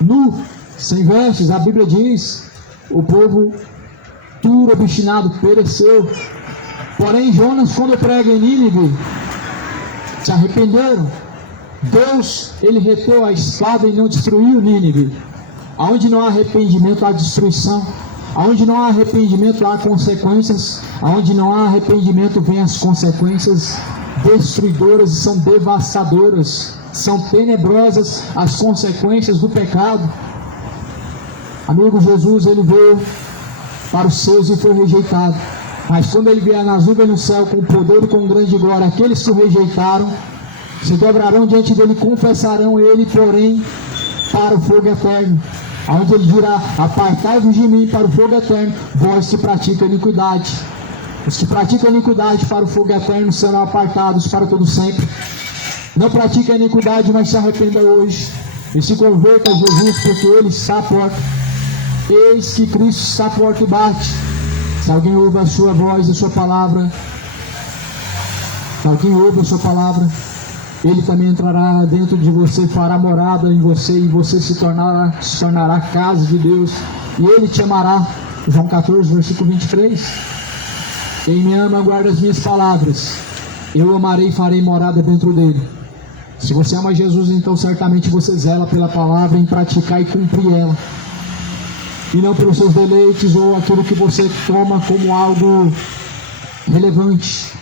nu, sem vestes. A Bíblia diz: o povo duro, obstinado, pereceu. Porém, Jonas, quando prega em Nínive, se arrependeram. Deus, ele reteu a espada e não destruiu Nínive. Aonde não há arrependimento, há destruição. Aonde não há arrependimento, há consequências. Aonde não há arrependimento, vem as consequências destruidoras e são devastadoras. São tenebrosas as consequências do pecado. Amigo, Jesus, ele veio para os seus e foi rejeitado. Mas quando ele vier nas nuvens no céu com poder e com grande glória, aqueles que o rejeitaram se dobrarão diante dele, confessarão ele, porém, para o fogo eterno. Onde ele dirá: apartai-vos de mim para o fogo eterno, vós que praticam iniquidade. Os que praticam iniquidade para o fogo eterno serão apartados para todo sempre. Não pratique a iniquidade, mas se arrependa hoje e se converta a Jesus, porque ele está à porta. Eis que Cristo está à porta e bate. Se alguém ouve a sua voz e a sua palavra, se alguém ouve a sua palavra, ele também entrará dentro de você, fará morada em você, e você se tornará casa de Deus, e ele te amará. João 14, versículo 23. Quem me ama, guarda as minhas palavras, eu amarei e farei morada dentro dele. Se você ama Jesus, então certamente você zela pela palavra em praticar e cumprir ela, e não pelos seus deleites ou aquilo que você toma como algo relevante.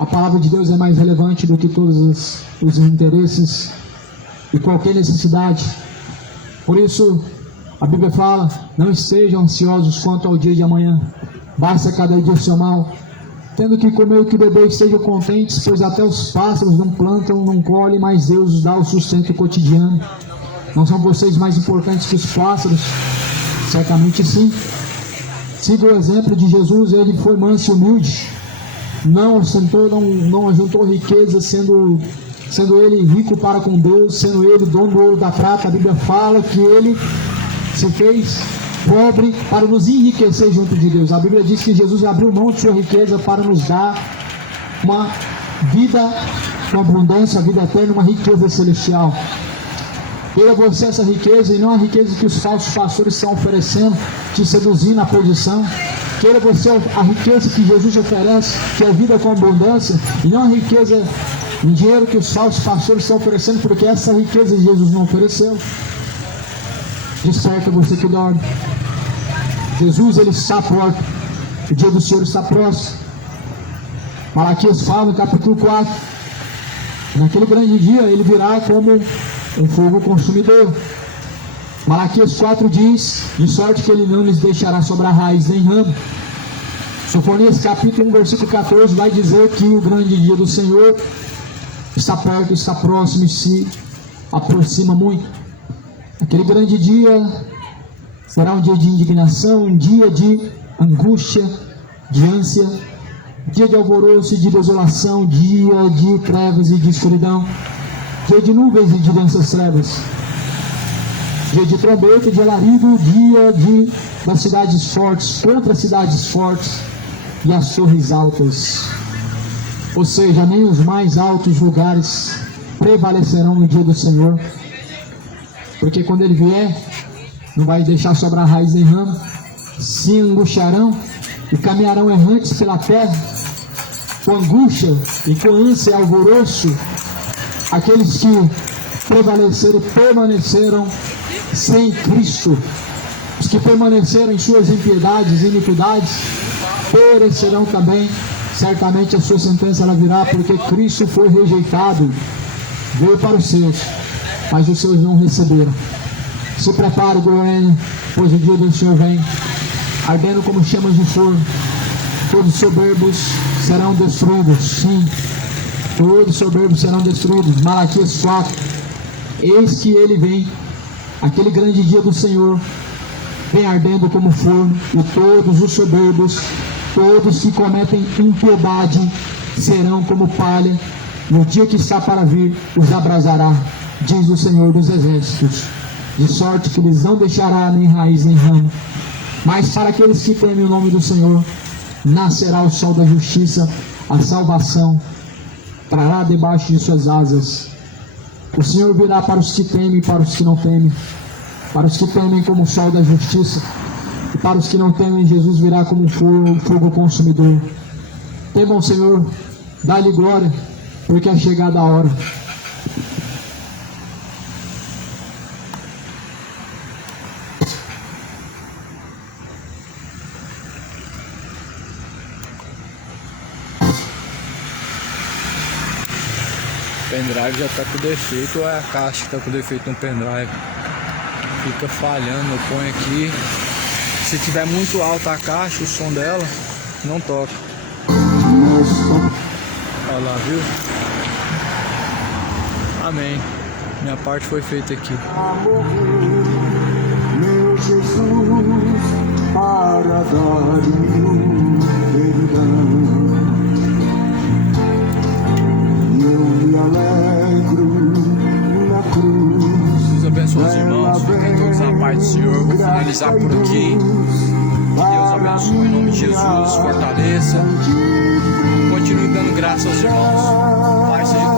A palavra de Deus é mais relevante do que todos os interesses e qualquer necessidade. Por isso, a Bíblia fala: não estejam ansiosos quanto ao dia de amanhã, basta cada dia o seu mal. Tendo que comer o que beber, estejam contentes, pois até os pássaros não plantam, não colhem, mas Deus dá o sustento cotidiano. Não são vocês mais importantes que os pássaros? Certamente sim. Siga o exemplo de Jesus. Ele foi manso e humilde, não ostentou, não ajuntou riqueza, sendo ele rico para com Deus, sendo ele dono do ouro da prata. A Bíblia fala que ele se fez pobre para nos enriquecer junto de Deus. A Bíblia diz que Jesus abriu mão de sua riqueza para nos dar uma vida com abundância, a vida eterna, uma riqueza celestial. Queira você essa riqueza e não a riqueza que os falsos pastores estão oferecendo, te seduzindo à perdição. Queira você a riqueza que Jesus oferece, que é vida com abundância, e não a riqueza em dinheiro que os falsos pastores estão oferecendo, porque essa riqueza Jesus não ofereceu. Desperta você que dorme. Jesus, ele está à porta. O dia do Senhor está próximo. Malaquias fala no capítulo 4: naquele grande dia ele virá como um fogo consumidor. Malaquias 4 diz: de sorte que ele não lhes deixará sobrar raiz nem ramo. Sofonias capítulo 1, versículo 14 vai dizer que o grande dia do Senhor está perto, está próximo e se aproxima muito. Aquele grande dia será um dia de indignação, um dia de angústia, de ânsia, dia de alvoroço e de desolação, dia de trevas e de escuridão, dia de nuvens e de densas trevas. dia de trombeta, de alarido, dia das cidades fortes, contra as cidades fortes e as torres altas. Ou seja, nem os mais altos lugares prevalecerão no dia do Senhor, porque quando Ele vier, não vai deixar sobrar raiz nem ramo, se angustiarão e caminharão errantes pela terra, com angústia e com ânsia e alvoroço. Aqueles que prevaleceram, permaneceram sem Cristo. Os que permaneceram em suas impiedades e iniquidades perecerão também. Certamente a sua sentença ela virá, porque Cristo foi rejeitado, veio para os seus, mas os seus não receberam. Se prepare, Goiânia, pois o dia do Senhor vem, ardendo como chamas de forno. Todos soberbos serão destruídos. Sim, todos soberbos serão destruídos. Malaquias 4. Eis que ele vem, aquele grande dia do Senhor, vem ardendo como forno, e todos os soberbos, todos que cometem impiedade, serão como palha, e o dia que está para vir os abrasará, diz o Senhor dos Exércitos, de sorte que lhes não deixará nem raiz nem ramo. Mas para aqueles que temem o nome do Senhor, nascerá o sol da justiça, a salvação trará debaixo de suas asas. O Senhor virá para os que temem e para os que não temem. Para os que temem como o sol da justiça, e para os que não temem, Jesus virá como um fogo consumidor. Temam o Senhor, dá-lhe glória, porque é chegada a hora. O pendrive já está com defeito, ou é a caixa que está com defeito no pendrive? Fica falhando, eu ponho aqui. Se tiver muito alta a caixa, o som dela não toca. Olha lá, viu? Amém. Minha parte foi feita aqui. Meu Jesus, para dar-me perdão. Eu me alegro na cruz. Deus abençoe os irmãos. Fiquem todos na paz do Senhor. Vou finalizar por aqui. Que Deus abençoe em nome de Jesus. Fortaleça. Continue dando graça aos irmãos. Pai seja